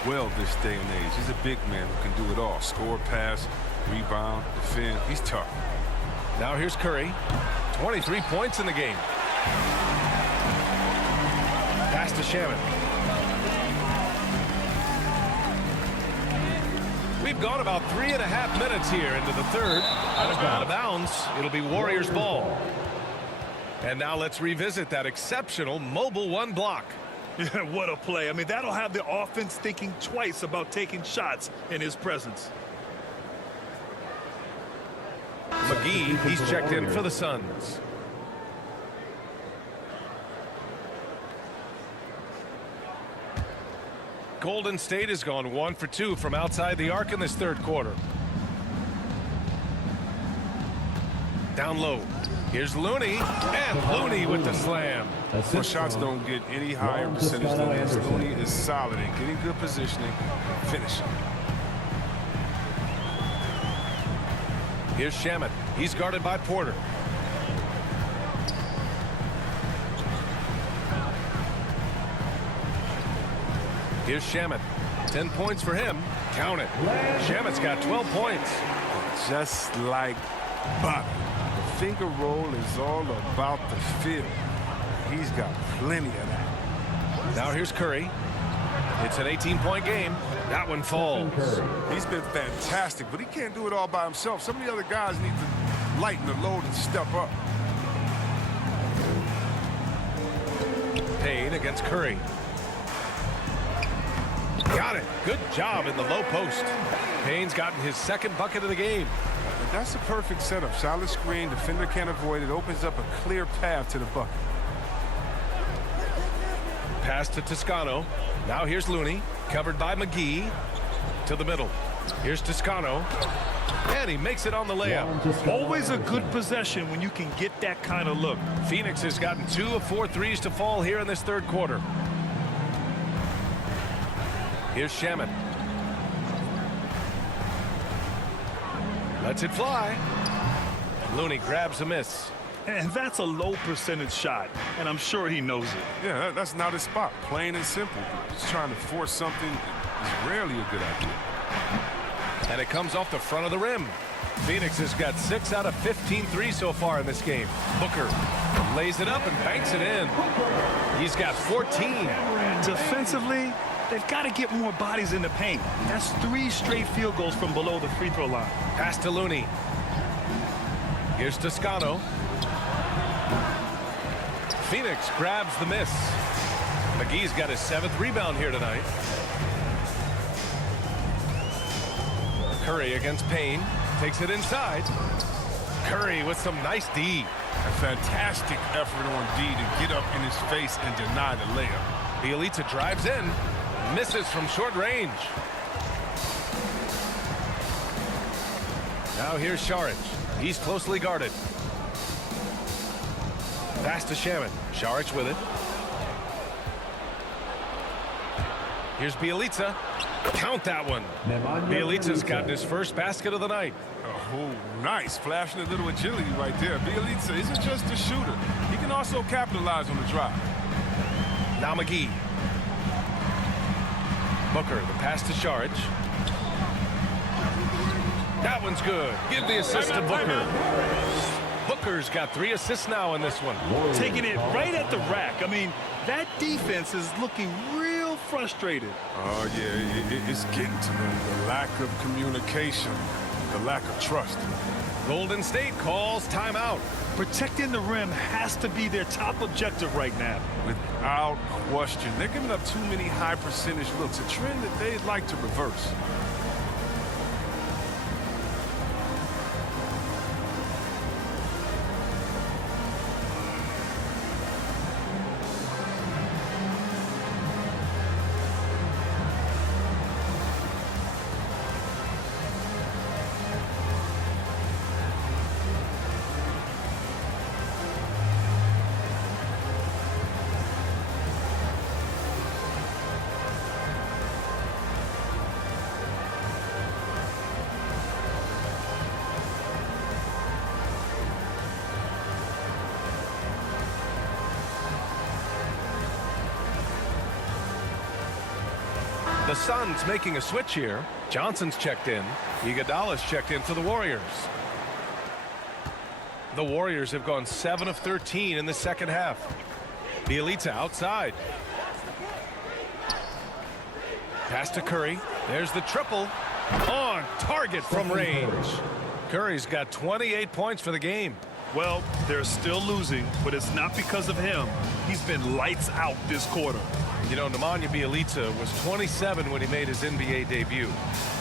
well this day and age. He's a big man who can do it all. Score, pass, rebound, defend. He's tough. Now here's Curry. 23 points in the game. Pass to Shamet. We've gone about 3.5 minutes here into the third. Out of bounds. It'll be Warriors ball. And now let's revisit that exceptional mobile 1 block. Yeah, what a play. I mean, that'll have the offense thinking twice about taking shots in his presence. McGee, he's checked in for the Suns. Golden State has gone 1 for 2 from outside the arc in this third quarter. Down low. Here's Looney. And Looney with the slam. Well, shots don't get any higher percentage than this. Looney is solid in getting good positioning, finishing. Here's Shamet. He's guarded by Porter. Here's Shamet. 10 points for him. Count it. Shamet's got 12 points. Just like Bobby. The finger roll is all about the feel. He's got plenty of that. Now here's Curry. It's an 18-point game. That one falls. He's been fantastic, but he can't do it all by himself. Some of the other guys need to lighten the load and step up. Payne against Curry. Got it. Good job in the low post. Payne's gotten his second bucket of the game. And that's a perfect setup. Solid screen. Defender can't avoid it. Opens up a clear path to the bucket. Pass to Toscano. Now here's Looney. Covered by McGee. To the middle. Here's Toscano. And he makes it on the layup. Always a good possession when you can get that kind of look. Phoenix has gotten 2 of 4 threes to fall here in this third quarter. Here's Shamet. Lets it fly. Looney grabs a miss. And that's a low percentage shot, and I'm sure he knows it. Yeah, that's not his spot. Plain and simple. Just trying to force something is rarely a good idea. And it comes off the front of the rim. Phoenix has got 6 out of 15 threes so far in this game. Booker lays it up and banks it in. He's got 14. Defensively, they've got to get more bodies in the paint. That's 3 straight field goals from below the free throw line. Pass to Looney. Here's Toscano. Phoenix grabs the miss. McGee's got his 7th rebound here tonight. Curry against Payne. Takes it inside. Curry with some nice D. A fantastic effort on D to get up in his face and deny the layup. Bjelica drives in. Misses from short range. Now here's Šarić. He's closely guarded. Pass to Shamet. Šarić with it. Here's Bjelica. Count that one. Bjelica's gotten his first basket of the night. Oh, nice. Flashing a little agility right there. Bjelica isn't just a shooter. He can also capitalize on the drive. Now McGee. Booker, the pass to Šarić. That one's good. Give the assist to Booker. Booker's got 3 assists now in this one. Taking it right at the rack. I mean, that defense is looking real frustrated. Oh, yeah, it's getting to them. The lack of communication, the lack of trust. Golden State calls timeout. Protecting the rim has to be their top objective right now. Without question. They're giving up too many high percentage looks, a trend that they'd like to reverse. The Suns making a switch here. Johnson's checked in. Iguodala's checked in for the Warriors. The Warriors have gone 7 of 13 in the second half. Bjelica outside. Pass to Curry. There's the triple. On target from range. Curry's got 28 points for the game. Well, they're still losing, but it's not because of him. He's been lights out this quarter. You know, Nemanja Bjelica was 27 when he made his NBA debut.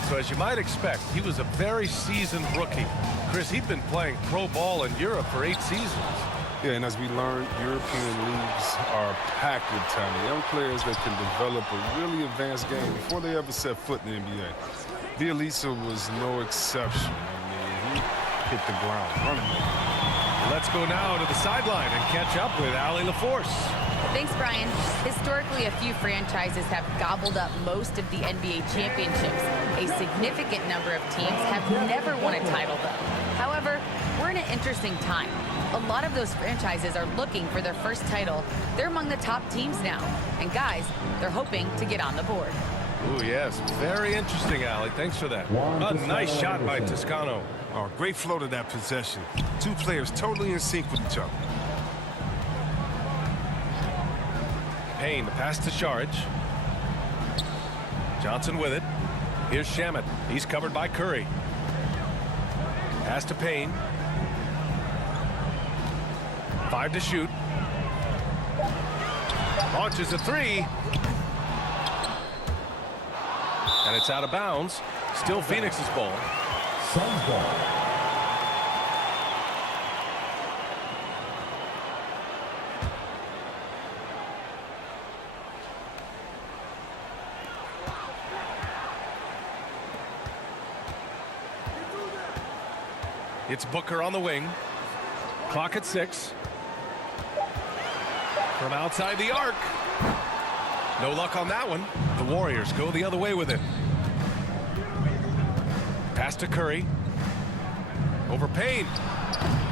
So as you might expect, he was a very seasoned rookie. Chris, he'd been playing pro ball in Europe for 8 seasons. Yeah, and as we learned, European leagues are packed with talent. Young players that can develop a really advanced game before they ever set foot in the NBA. Bjelica was no exception. I mean, he hit the ground running. Let's go now to the sideline and catch up with Allie LaForce. Thanks, Brian. Historically, a few franchises have gobbled up most of the NBA championships. A significant number of teams have never won a title, though. However, we're in an interesting time. A lot of those franchises are looking for their first title. They're among the top teams now. And guys, they're hoping to get on the board. Ooh, yes. Very interesting, Allie. Thanks for that. A nice shot by Toscano. Oh, great flow to that possession. Two players totally in sync with each other. Payne, the pass to Saric. Johnson with it. Here's Shamet. He's covered by Curry. Pass to Payne. 5 to shoot. Launches a 3. And it's out of bounds. Still Phoenix's ball. Suns ball. It's Booker on the wing. Clock at 6. From outside the arc. No luck on that one. The Warriors go the other way with it. Pass to Curry. Over Payne.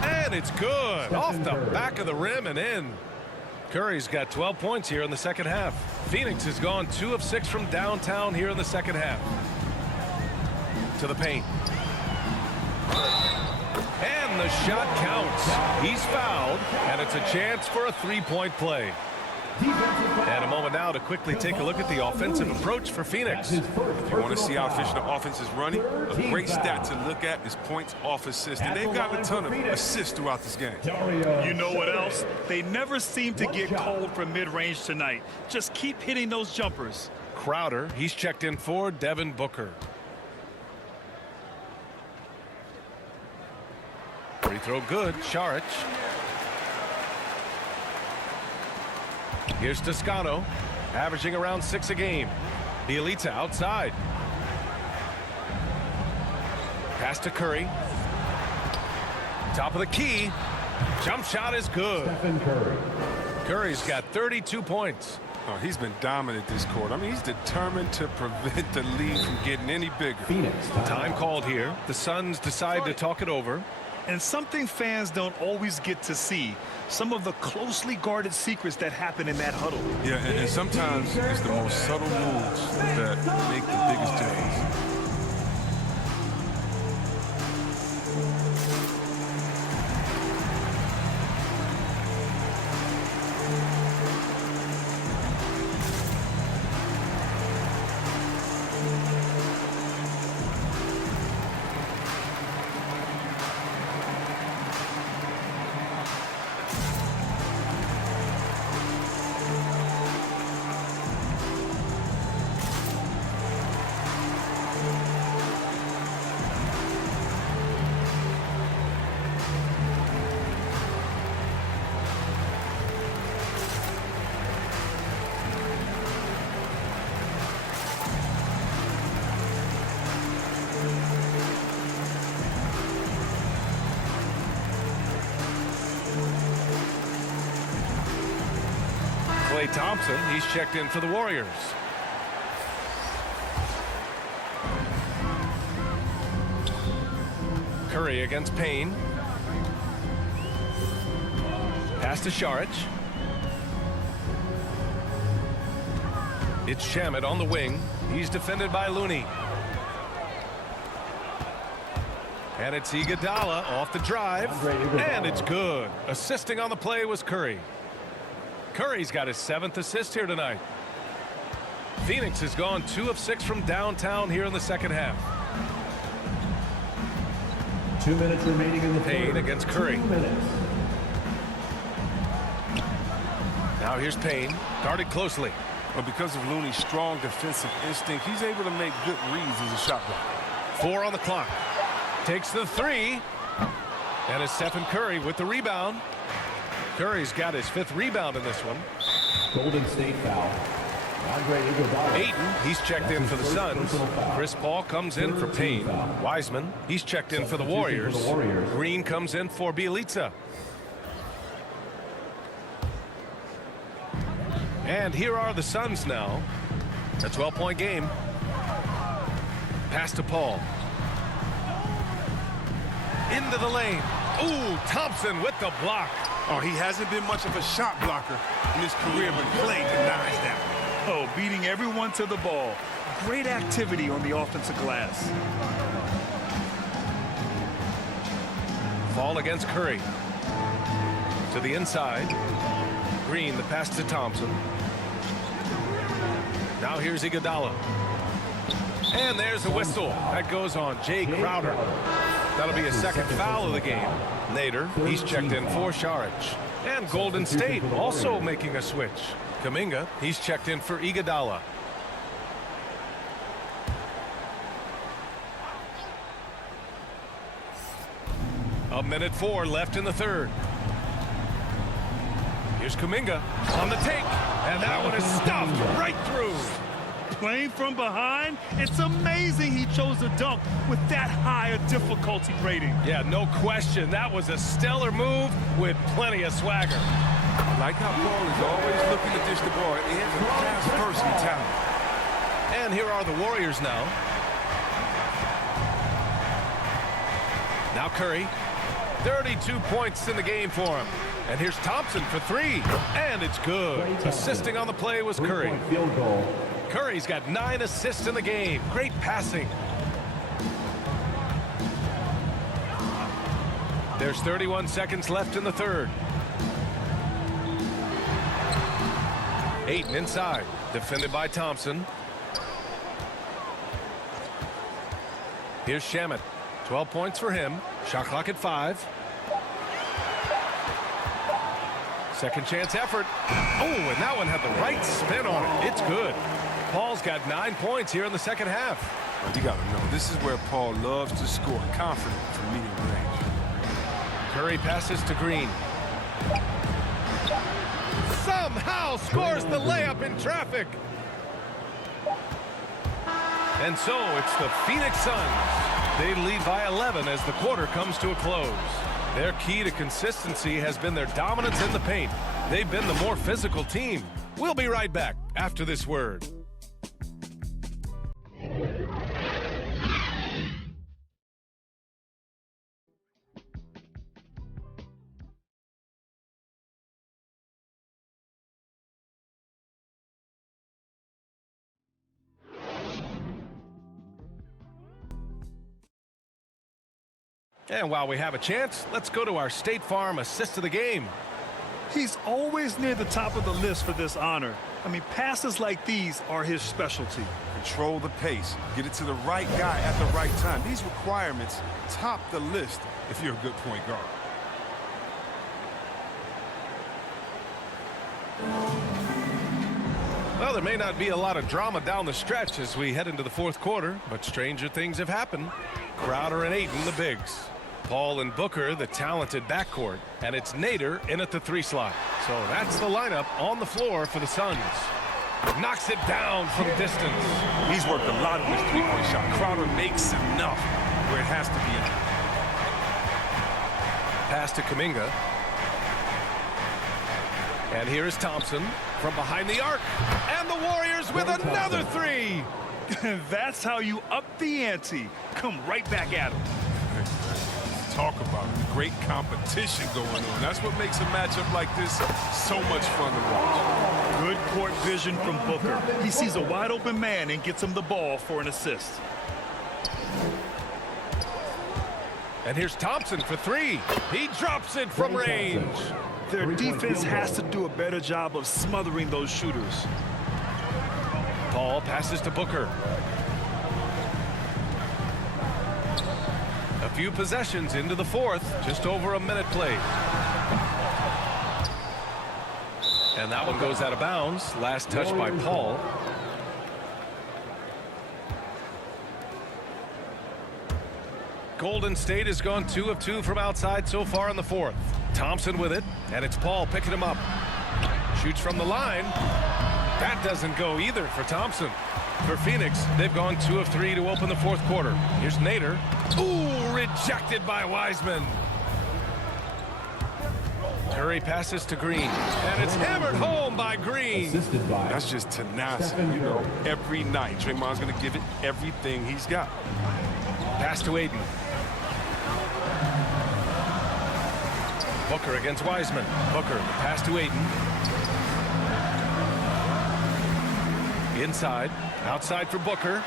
And it's good. Off the back of the rim and in. Curry's got 12 points here in the second half. Phoenix has gone 2 of 6 from downtown here in the second half. To the paint. And the shot counts. He's fouled, and it's a chance for a three-point play. And a moment now to quickly take a look at the offensive approach for Phoenix. If you want to see how efficient the offense is running, a great stat to look at is points off assist. And they've gotten a ton of assists throughout this game. You know what else? They never seem to get cold from mid-range tonight. Just keep hitting those jumpers. Crowder, he's checked in for Devin Booker. Free throw good. Saric. Here's Toscano, averaging around 6 a game. Bielitsa outside. Pass to Curry. Top of the key. Jump shot is good. Stephen Curry. Curry's got 32 points. Oh, he's been dominant this quarter. I mean, he's determined to prevent the lead from getting any bigger. Phoenix. Time called here. The Suns decide to talk it over. And something fans don't always get to see, some of the closely guarded secrets that happen in that huddle. Yeah, and sometimes it's the most subtle moves that make the biggest difference. Klay Thompson, he's checked in for the Warriors. Curry against Payne. Pass to Saric. It's Shamet on the wing. He's defended by Looney. And it's Iguodala off the drive. And it's good. Assisting on the play was Curry. Curry's got his 7th assist here tonight. Phoenix has gone 2 of 6 from downtown here in the second half. 2 minutes remaining in the Payne against Curry. 2 minutes. Now here's Payne, guarded closely. But because of Looney's strong defensive instinct, he's able to make good reads as a shot blocker. 4 on the clock. Takes the 3. And it's Stephen Curry with the rebound. Curry's got his 5th rebound in this one. Golden State foul. Andre Iguodala. Ayton, he's checked in for the Suns. Chris Paul comes in for Payne. Wiseman, he's checked in for the Warriors. Green comes in for Bielitsa. And here are the Suns now. A 12-point game. Pass to Paul. into the lane. Ooh, Thompson with the block. Oh, he hasn't been much of a shot blocker in his career, but Clay denies that. Oh, beating everyone to the ball. Great activity on the offensive glass. Fall against Curry. To the inside. Green, the pass to Thompson. Now here's Iguodala. And there's the whistle. That goes on Jay Crowder. That'll be his second foul of the game. Nader, he's checked in for Saric. And Golden State also making a switch. Kuminga, he's checked in for Iguodala. A minute 4 left in the third. Here's Kuminga on the take. And that one is stuffed right through. Playing from behind, it's amazing he chose to dunk with that high a difficulty rating. Yeah, no question. That was a stellar move with plenty of swagger. I like how Paul is always looking to dish the ball in and pass first mentality. And here are the Warriors now. Now Curry. 32 points in the game for him. And here's Thompson for 3. And it's good. Assisting on the play was Curry. Field goal. Curry's got 9 assists in the game. Great passing. There's 31 seconds left in the third. Ayton inside. Defended by Thompson. Here's Shamet. 12 points for him. Shot clock at 5. Second chance effort. Oh, and that one had the right spin on it. It's good. Paul's got 9 points here in the second half. Well, you got to know, this is where Paul loves to score, confident from medium range. Curry passes to Green. Somehow scores the layup in traffic. And so it's the Phoenix Suns. They lead by 11 as the quarter comes to a close. Their key to consistency has been their dominance in the paint. They've been the more physical team. We'll be right back after this word. And while we have a chance, let's go to our State Farm assist of the game. He's always near the top of the list for this honor. I mean, passes like these are his specialty. Control the pace. Get it to the right guy at the right time. These requirements top the list if you're a good point guard. Well, there may not be a lot of drama down the stretch as we head into the fourth quarter, but stranger things have happened. Crowder and Ayton, the bigs. Paul and Booker, the talented backcourt. And it's Nader in at the 3 slot. So that's the lineup on the floor for the Suns. Knocks it down from distance. He's worked a lot on his three-point shot. Crowder makes enough where it has to be in. Pass to Kuminga. And here is Thompson from behind the arc. And the Warriors with another 3. That's how you up the ante. Come right back at him. Talk about it. Great competition going on. That's what makes a matchup like this so much fun to watch. Good court vision from Booker. He sees a wide open man and gets him the ball for an assist. And here's Thompson for 3. He drops it from range. Their defense has to do a better job of smothering those shooters. Paul passes to Booker. A few possessions into the fourth, just over a minute played. And that one goes out of bounds. Last touch by Paul. Golden State has gone 2 of 2 from outside so far in the fourth. Thompson with it, and it's Paul picking him up. Shoots from the line. That doesn't go either for Thompson. For Phoenix, they've gone 2 of 3 to open the fourth quarter. Here's Nader. Ooh, rejected by Wiseman. Curry passes to Green, and it's hammered home by Green. Assisted by That's just tenacity, you know. Every night, Draymond's going to give it everything he's got. Pass to Ayton. Booker against Wiseman. Booker, the pass to Ayton. Inside, outside for Booker.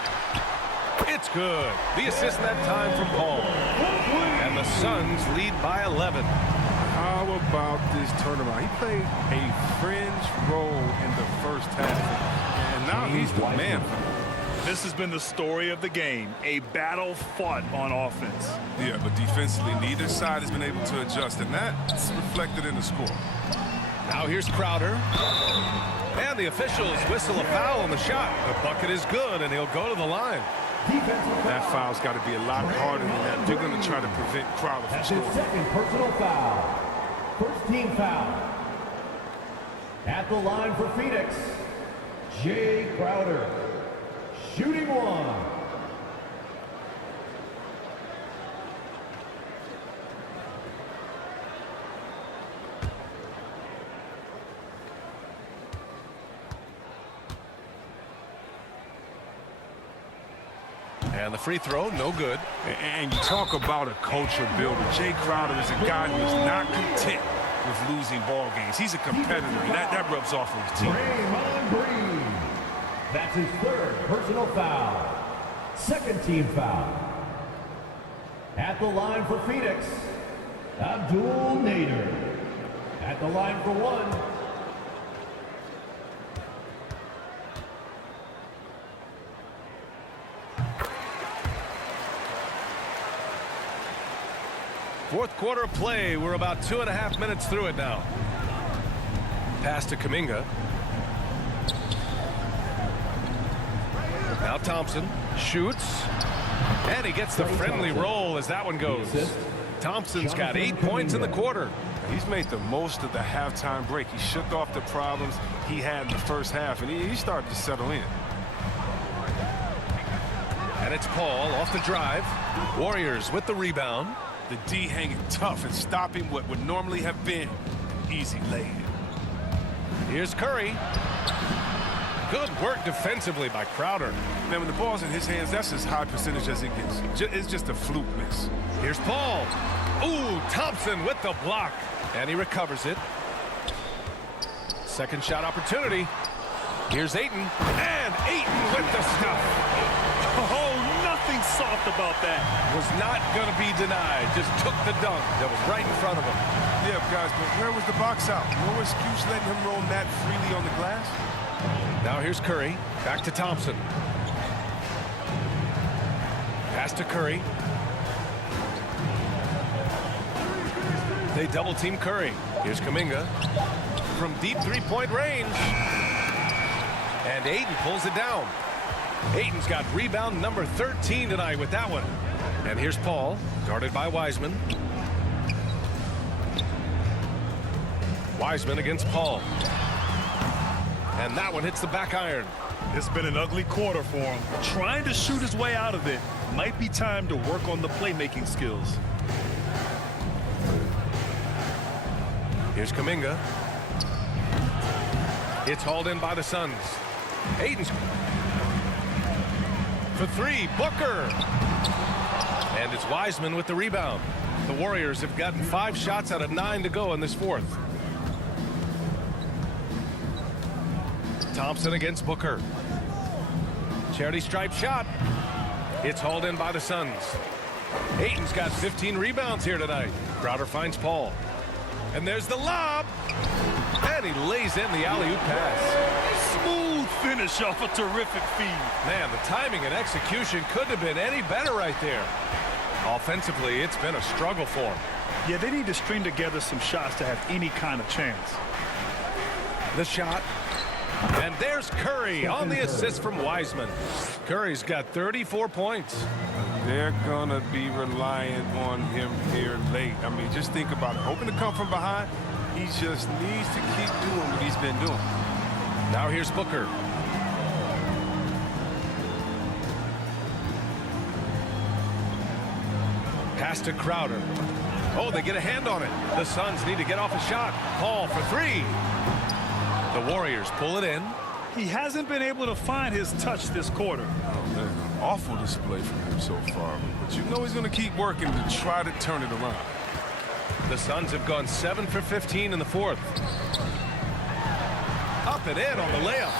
It's good. The assist that time from Paul. And the Suns lead by 11. How about this turnaround? He played a fringe role in the first half, and now he's the man. This has been the story of the game, a battle fought on offense. Yeah, but defensively, neither side has been able to adjust, and that's reflected in the score. Now here's Crowder. And the officials whistle a foul on the shot. The bucket is good, and he'll go to the line. That foul's got to be a lot harder than that. They're going to try to prevent Crowder from scoring. Second personal foul. First team foul. At the line for Phoenix, Jay Crowder. Shooting one. And the free throw, no good. And you talk about a culture builder. Jay Crowder is a guy who is not content with losing ball games. He's a competitor, and that rubs off on his team. Draymond Green. That's his third personal foul. Second team foul. At the line for Phoenix, Abdul Nader. At the line for one. Fourth quarter of play. We're about 2.5 minutes through it now. Pass to Kuminga. Now Thompson shoots. And he gets the friendly roll as that one goes. Thompson's got 8 points in the quarter. He's made the most of the halftime break. He shook off the problems he had in the first half, and he started to settle in. And it's Paul off the drive. Warriors with the rebound. The D hanging tough and stopping what would normally have been easy lay. Here's Curry. Good work defensively by Crowder. Man, when the ball's in his hands, that's as high percentage as it gets. It's just a fluke miss. Here's Paul. Ooh, Thompson with the block. And he recovers it. Second shot opportunity. Here's Ayton. And Ayton with the stuff. Oh, nothing soft about that. Was not going to be denied. Just took the dunk that was right in front of him. Yeah, guys, but where was the box out? No excuse letting him roam that freely on the glass. Now here's Curry. Back to Thompson. Pass to Curry. They double team Curry. Here's Kuminga. From deep three-point range. And Ayton pulls it down. Ayton's got rebound number 13 tonight with that one. And here's Paul, guarded by Wiseman. Wiseman against Paul. And that one hits the back iron. It's been an ugly quarter for him. Trying to shoot his way out of it. Might be time to work on the playmaking skills. Here's Kuminga. It's hauled in by the Suns. Ayton's for three. Booker. And it's Wiseman with the rebound. The Warriors have gotten 5 shots out of 9 to go in this fourth. Thompson against Booker. Charity stripe shot. It's hauled in by the Suns. Ayton's got 15 rebounds here tonight. Crowder finds Paul. And there's the lob. And he lays in the alley-oop pass. Smooth finish off a terrific feed. Man, the timing and execution couldn't have been any better right there. Offensively, it's been a struggle for him. Yeah, they need to string together some shots to have any kind of chance. The shot. And there's Curry on the assist from Wiseman. Curry's got 34 points. They're going to be relying on him here late. I mean, just think about it. Hoping to come from behind, he just needs to keep doing what he's been doing. Now here's Booker. Pass to Crowder. Oh, they get a hand on it. The Suns need to get off a shot. Paul for 3. The Warriors pull it in. He hasn't been able to find his touch this quarter. Oh, man. Awful display from him so far. But you know he's going to keep working to try to turn it around. The Suns have gone 7 for 15 in the fourth. Up and in on the layup.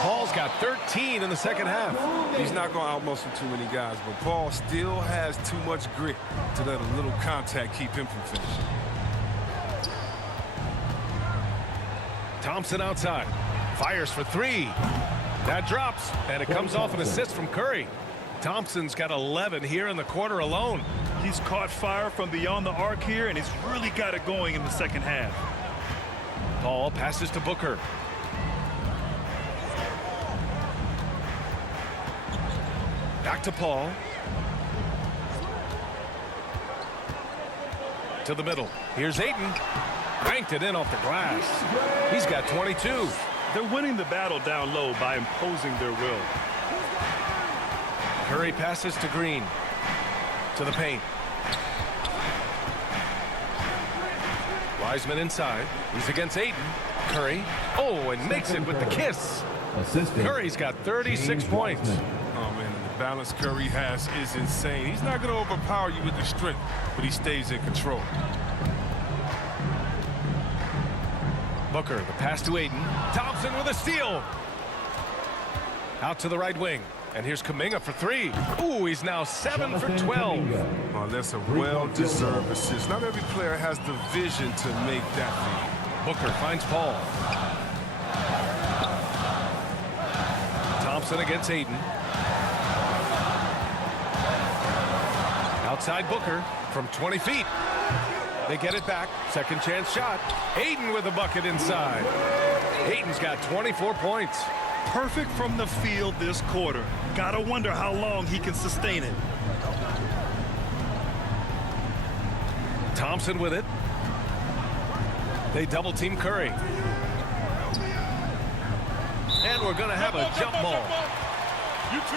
Paul's got 13 in the second half. He's not going to outmuscle too many guys, but Paul still has too much grit to let a little contact keep him from finishing. Thompson outside. Fires for three. That drops, and it comes off an assist from Curry. Thompson's got 11 here in the quarter alone. He's caught fire from beyond the arc here, and he's really got it going in the second half. Paul passes to Booker. Back to Paul. To the middle. Here's Ayton. Banked it in off the glass. He's got 22. They're winning the battle down low by imposing their will. Curry passes to Green. To the paint. Wiseman inside. He's against Ayton. Curry. Oh, and makes it with the kiss. Assistant. Curry's got 36 points. Oh, man, the balance Curry has is insane. He's not going to overpower you with the strength, but he stays in control. Booker, the pass to Ayton. Thompson with a steal. Out to the right wing. And here's Kuminga for three. Ooh, he's now 7 for 12. Oh, that's a well-deserved assist. Not every player has the vision to make that feed. Booker finds Paul. Thompson against Ayton. Outside Booker from 20 feet. They get it back. Second chance shot. Ayton with a bucket inside. Ayton's got 24 points. Perfect from the field this quarter. Gotta wonder how long he can sustain it. Thompson with it. They double team Curry. And we're going to have a jump ball. You too.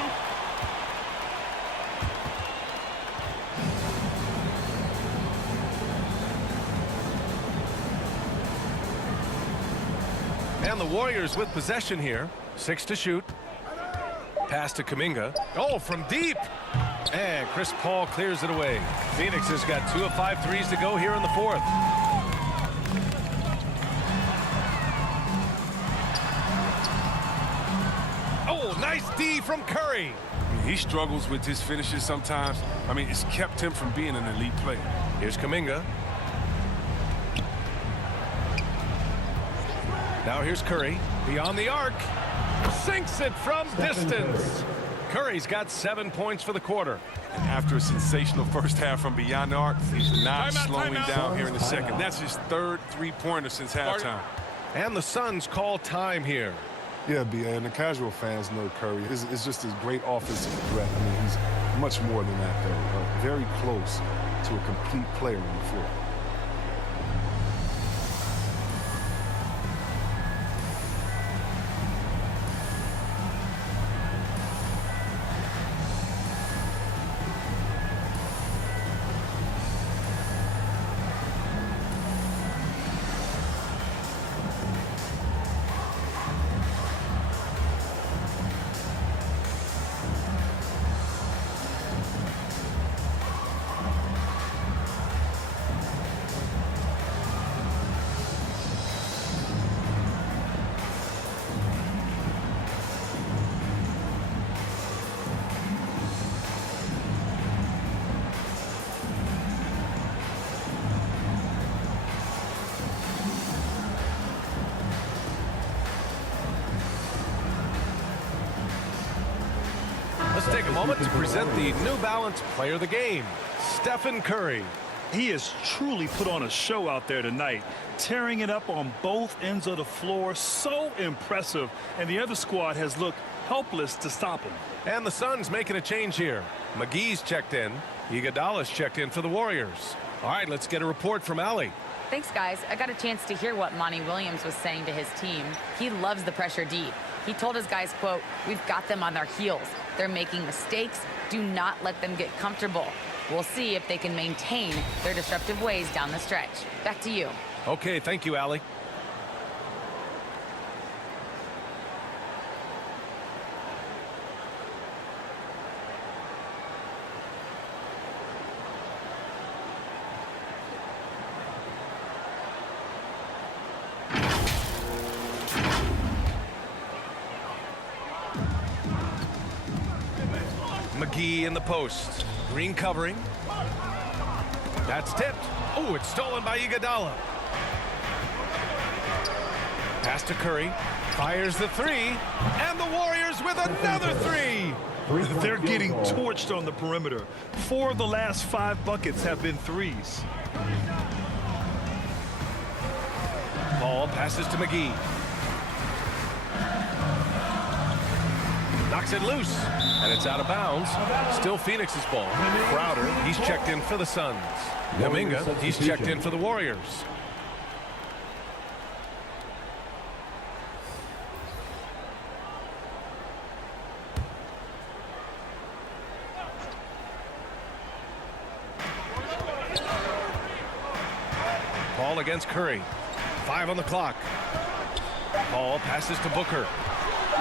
And the Warriors with possession here. 6 to shoot. Pass to Kuminga. Oh, from deep. And Chris Paul clears it away. Phoenix has got 2 of 5 threes to go here in the fourth. Oh, nice D from Curry. He struggles with his finishes sometimes. I mean, it's kept him from being an elite player. Here's Kuminga. Now here's Curry. Beyond the arc. Sinks it from distance. Curry's got 7 points for the quarter. And after a sensational first half from beyond the arc, he's not slowing timeout. down here in the second. That's his third three-pointer since halftime. And the Suns call time here. Yeah, and the casual fans know Curry. It's just a great offensive threat. I mean, he's much more than that, though. Very close to a complete player on the floor. Let's take a moment to present the New Balance Player of the Game, Stephen Curry. He has truly put on a show out there tonight, tearing it up on both ends of the floor. So impressive, and the other squad has looked helpless to stop him. And the Suns making a change here. McGee's checked in. Iguodala's checked in for the Warriors. All right, let's get a report from Allie. Thanks, guys. I got a chance to hear what Monty Williams was saying to his team. He loves the pressure deep. He told his guys, quote, "We've got them on their heels. They're making mistakes. Do not let them get comfortable. We'll see if they can maintain their disruptive ways down the stretch." Back to you. Okay, thank you, Allie. McGee in the post. Green covering. That's tipped. Oh, it's stolen by Iguodala. Pass to Curry. Fires the three. And the Warriors with another three. They're getting torched on the perimeter. 4 of the last 5 buckets have been threes. Ball passes to McGee. Knocks it loose. And it's out of bounds. Still Phoenix's ball. Crowder, he's checked in for the Suns. Kuminga, he's checked in for the Warriors. Paul against Curry. 5 on the clock. Paul passes to Booker.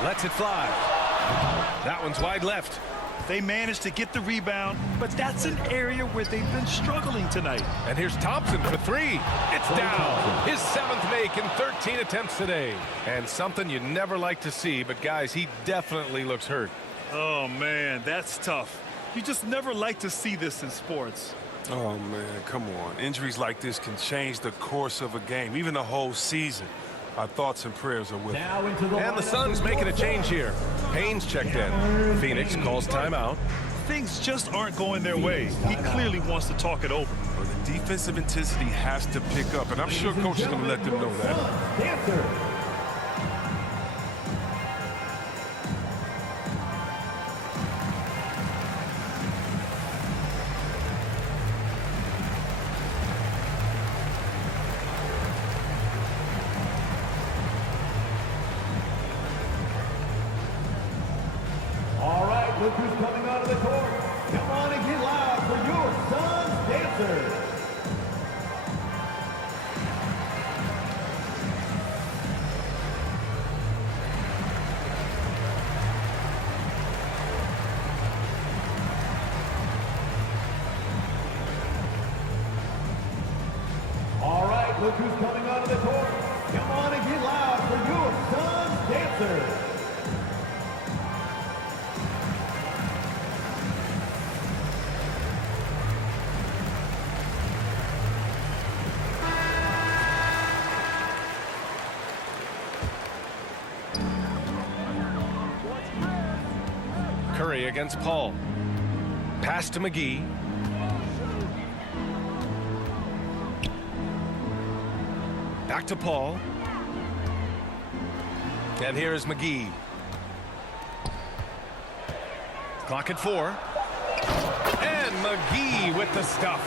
Lets it fly. That one's wide left. They managed to get the rebound, but that's an area where they've been struggling tonight. And here's Thompson for 3. It's down. His 7th make in 13 attempts today. And something you never like to see, but guys, he definitely looks hurt. Oh, man, that's tough. You just never like to see this in sports. Oh, man, come on. Injuries like this can change the course of a game, even the whole season. Our thoughts and prayers are with them. And the Suns making a change here. Haynes checked in. Phoenix calls timeout. Things just aren't going their way. He clearly wants to talk it over. Well, the defensive intensity has to pick up, and I'm sure Coach is going to let them know that. Look who's coming out of the court. Come on and get loud for your Suns dancers. All right, look who's coming out of the court. Come on and get loud for your Suns dancers. Curry against Paul. Pass to McGee. Back to Paul. And here is McGee. Clock at 4. And McGee with the stuff.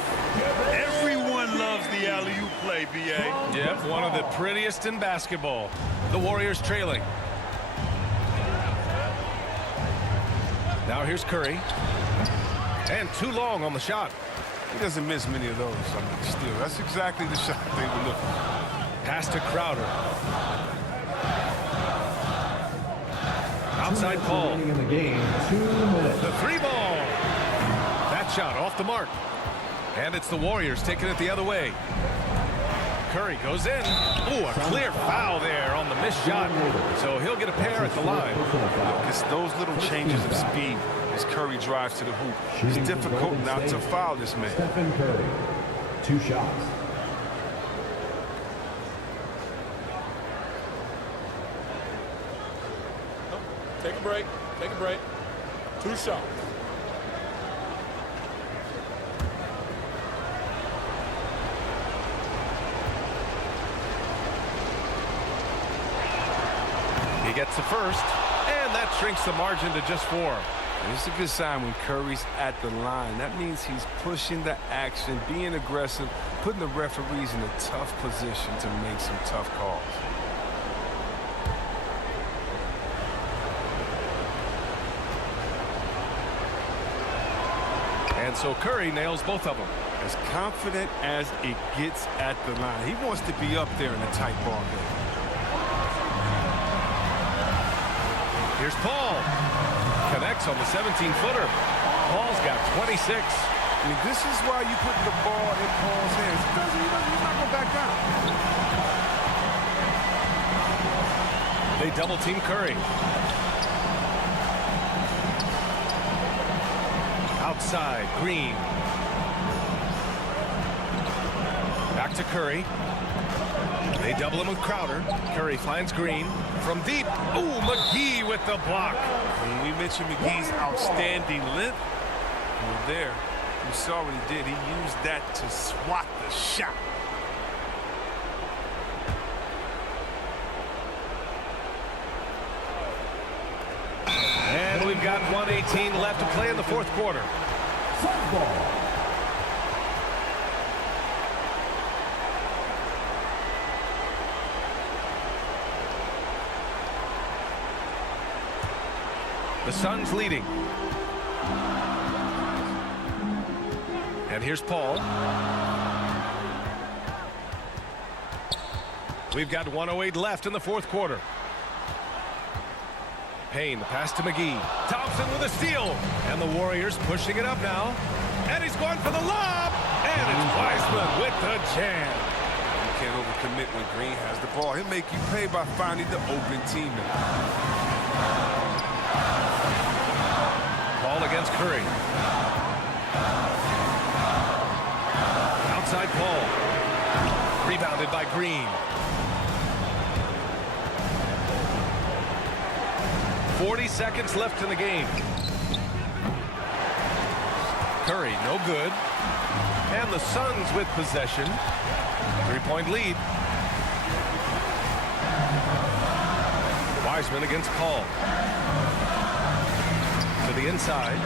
Everyone loves the alley-oop play, B.A. Yep, one of the prettiest in basketball. The Warriors trailing. Now here's Curry. And too long on the shot. He doesn't miss many of those. I mean, still, that's exactly the shot they were looking for. Pass to Crowder. Outside Paul. In the game, 2 minutes. The 3 ball. That shot off the mark. And it's the Warriors taking it the other way. Curry goes in. Ooh, a clear foul there on the missed shot. So he'll get a pair at the line. It's those little changes of speed as Curry drives to the hoop. It's difficult not to foul this man. Stephen Curry, 2 shots. Take a break. Take a break. 2 shots. He gets the first, and that shrinks the margin to just 4. And it's a good sign when Curry's at the line. That means he's pushing the action, being aggressive, putting the referees in a tough position to make some tough calls. And so Curry nails both of them. As confident as it gets at the line. He wants to be up there in a tight ball game. Here's Paul. Connects on the 17-footer. Paul's got 26. I mean, this is why you put the ball in Paul's hands. He's not going to back down. They double-team Curry. outside. Green. Back to Curry. They double him with Crowder. Curry finds Green from deep. Ooh, McGee with the block. When we mentioned McGee's outstanding length, well, there, you saw what he did. He used that to swat the shot. And we've got 1:18 left to play in the fourth quarter. Softball. The Suns leading. And here's Paul. We've got 1:08 left in the fourth quarter. Payne, the pass to McGee. Thompson with a steal. And the Warriors pushing it up now. And he's going for the lob. And it's Wiseman with the jam. You can't overcommit when Green has the ball. He'll make you pay by finding the open teammate. Ball against Curry. Outside Paul. Rebounded by Green. 40 seconds left in the game. Curry, no good. And the Suns with possession. 3-point lead. Wiseman against Paul. To the inside.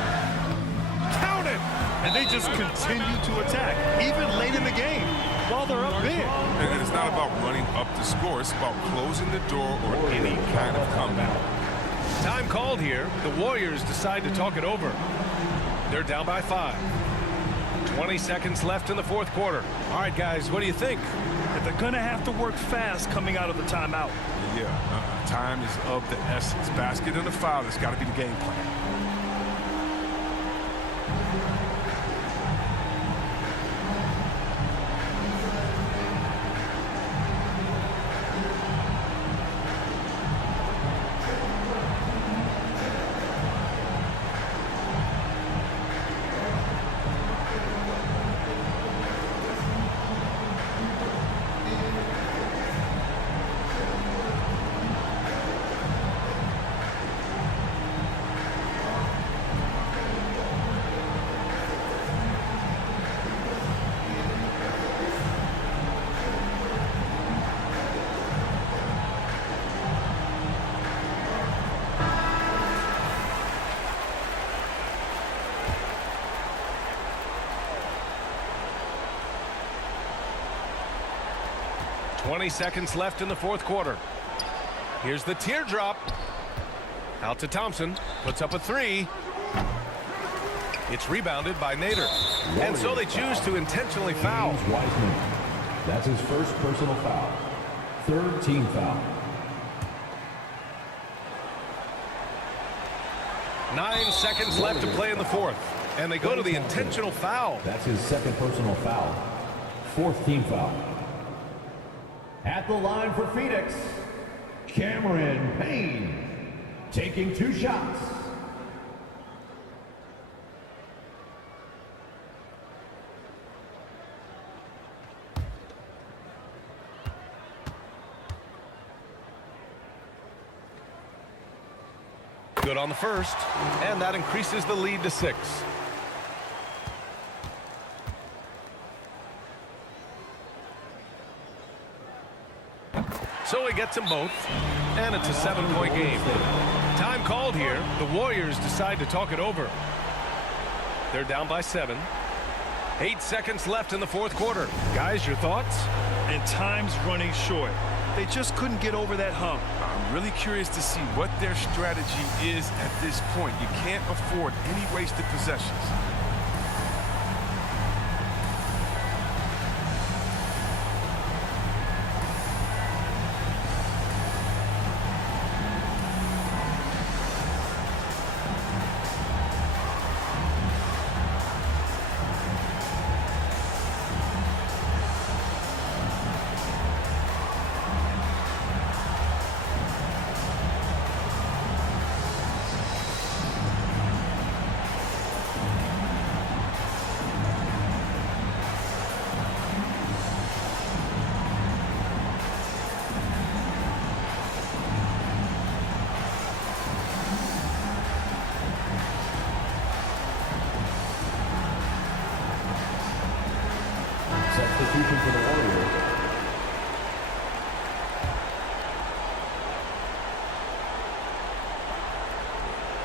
Count it! And they just continue to attack, even late in the game, while they're up big. And it's not about running up the score. It's about closing the door or any kind of comeback. Time called here. The Warriors decide to talk it over. They're down by 5. 20 seconds left in the fourth quarter. All right, guys, what do you think? That they're going to have to work fast coming out of the timeout. Yeah, time is of the essence. Basket and a foul, it's got to be the game plan. Twenty seconds left in the fourth quarter. Here's the teardrop. Out to Thompson. Puts up a 3. It's rebounded by Nader. And so they choose to intentionally foul. Wiseman. That's his first personal foul. Third team foul. 9 seconds left to play in the fourth. And they go to the intentional foul. That's his second personal foul. Fourth team foul. At the line for Phoenix, Cameron Payne, taking 2 shots. Good on the first, and that increases the lead to 6. So he gets them both, and it's a 7-point game. Time called here. The Warriors decide to talk it over. They're down by 7. 8 seconds left in the fourth quarter. Guys, your thoughts? And time's running short. They just couldn't get over that hump. I'm really curious to see what their strategy is at this point. You can't afford any wasted possessions. substitution for the Warriors.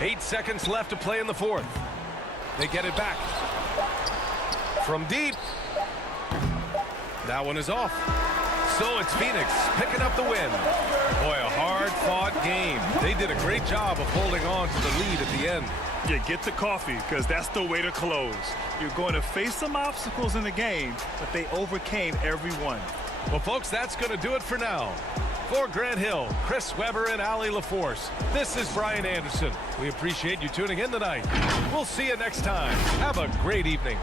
8 seconds left to play in the fourth. They get it back. From deep. That one is off. So it's Phoenix picking up the win. Boy, a hard-fought game. They did a great job of holding on to the lead at the end. Yeah, get the coffee, because that's the way to close. You're going to face some obstacles in the game, but they overcame every one. Well, folks, that's going to do it for now. For Grant Hill, Chris Webber, and Allie LaForce, this is Brian Anderson. We appreciate you tuning in tonight. We'll see you next time. Have a great evening.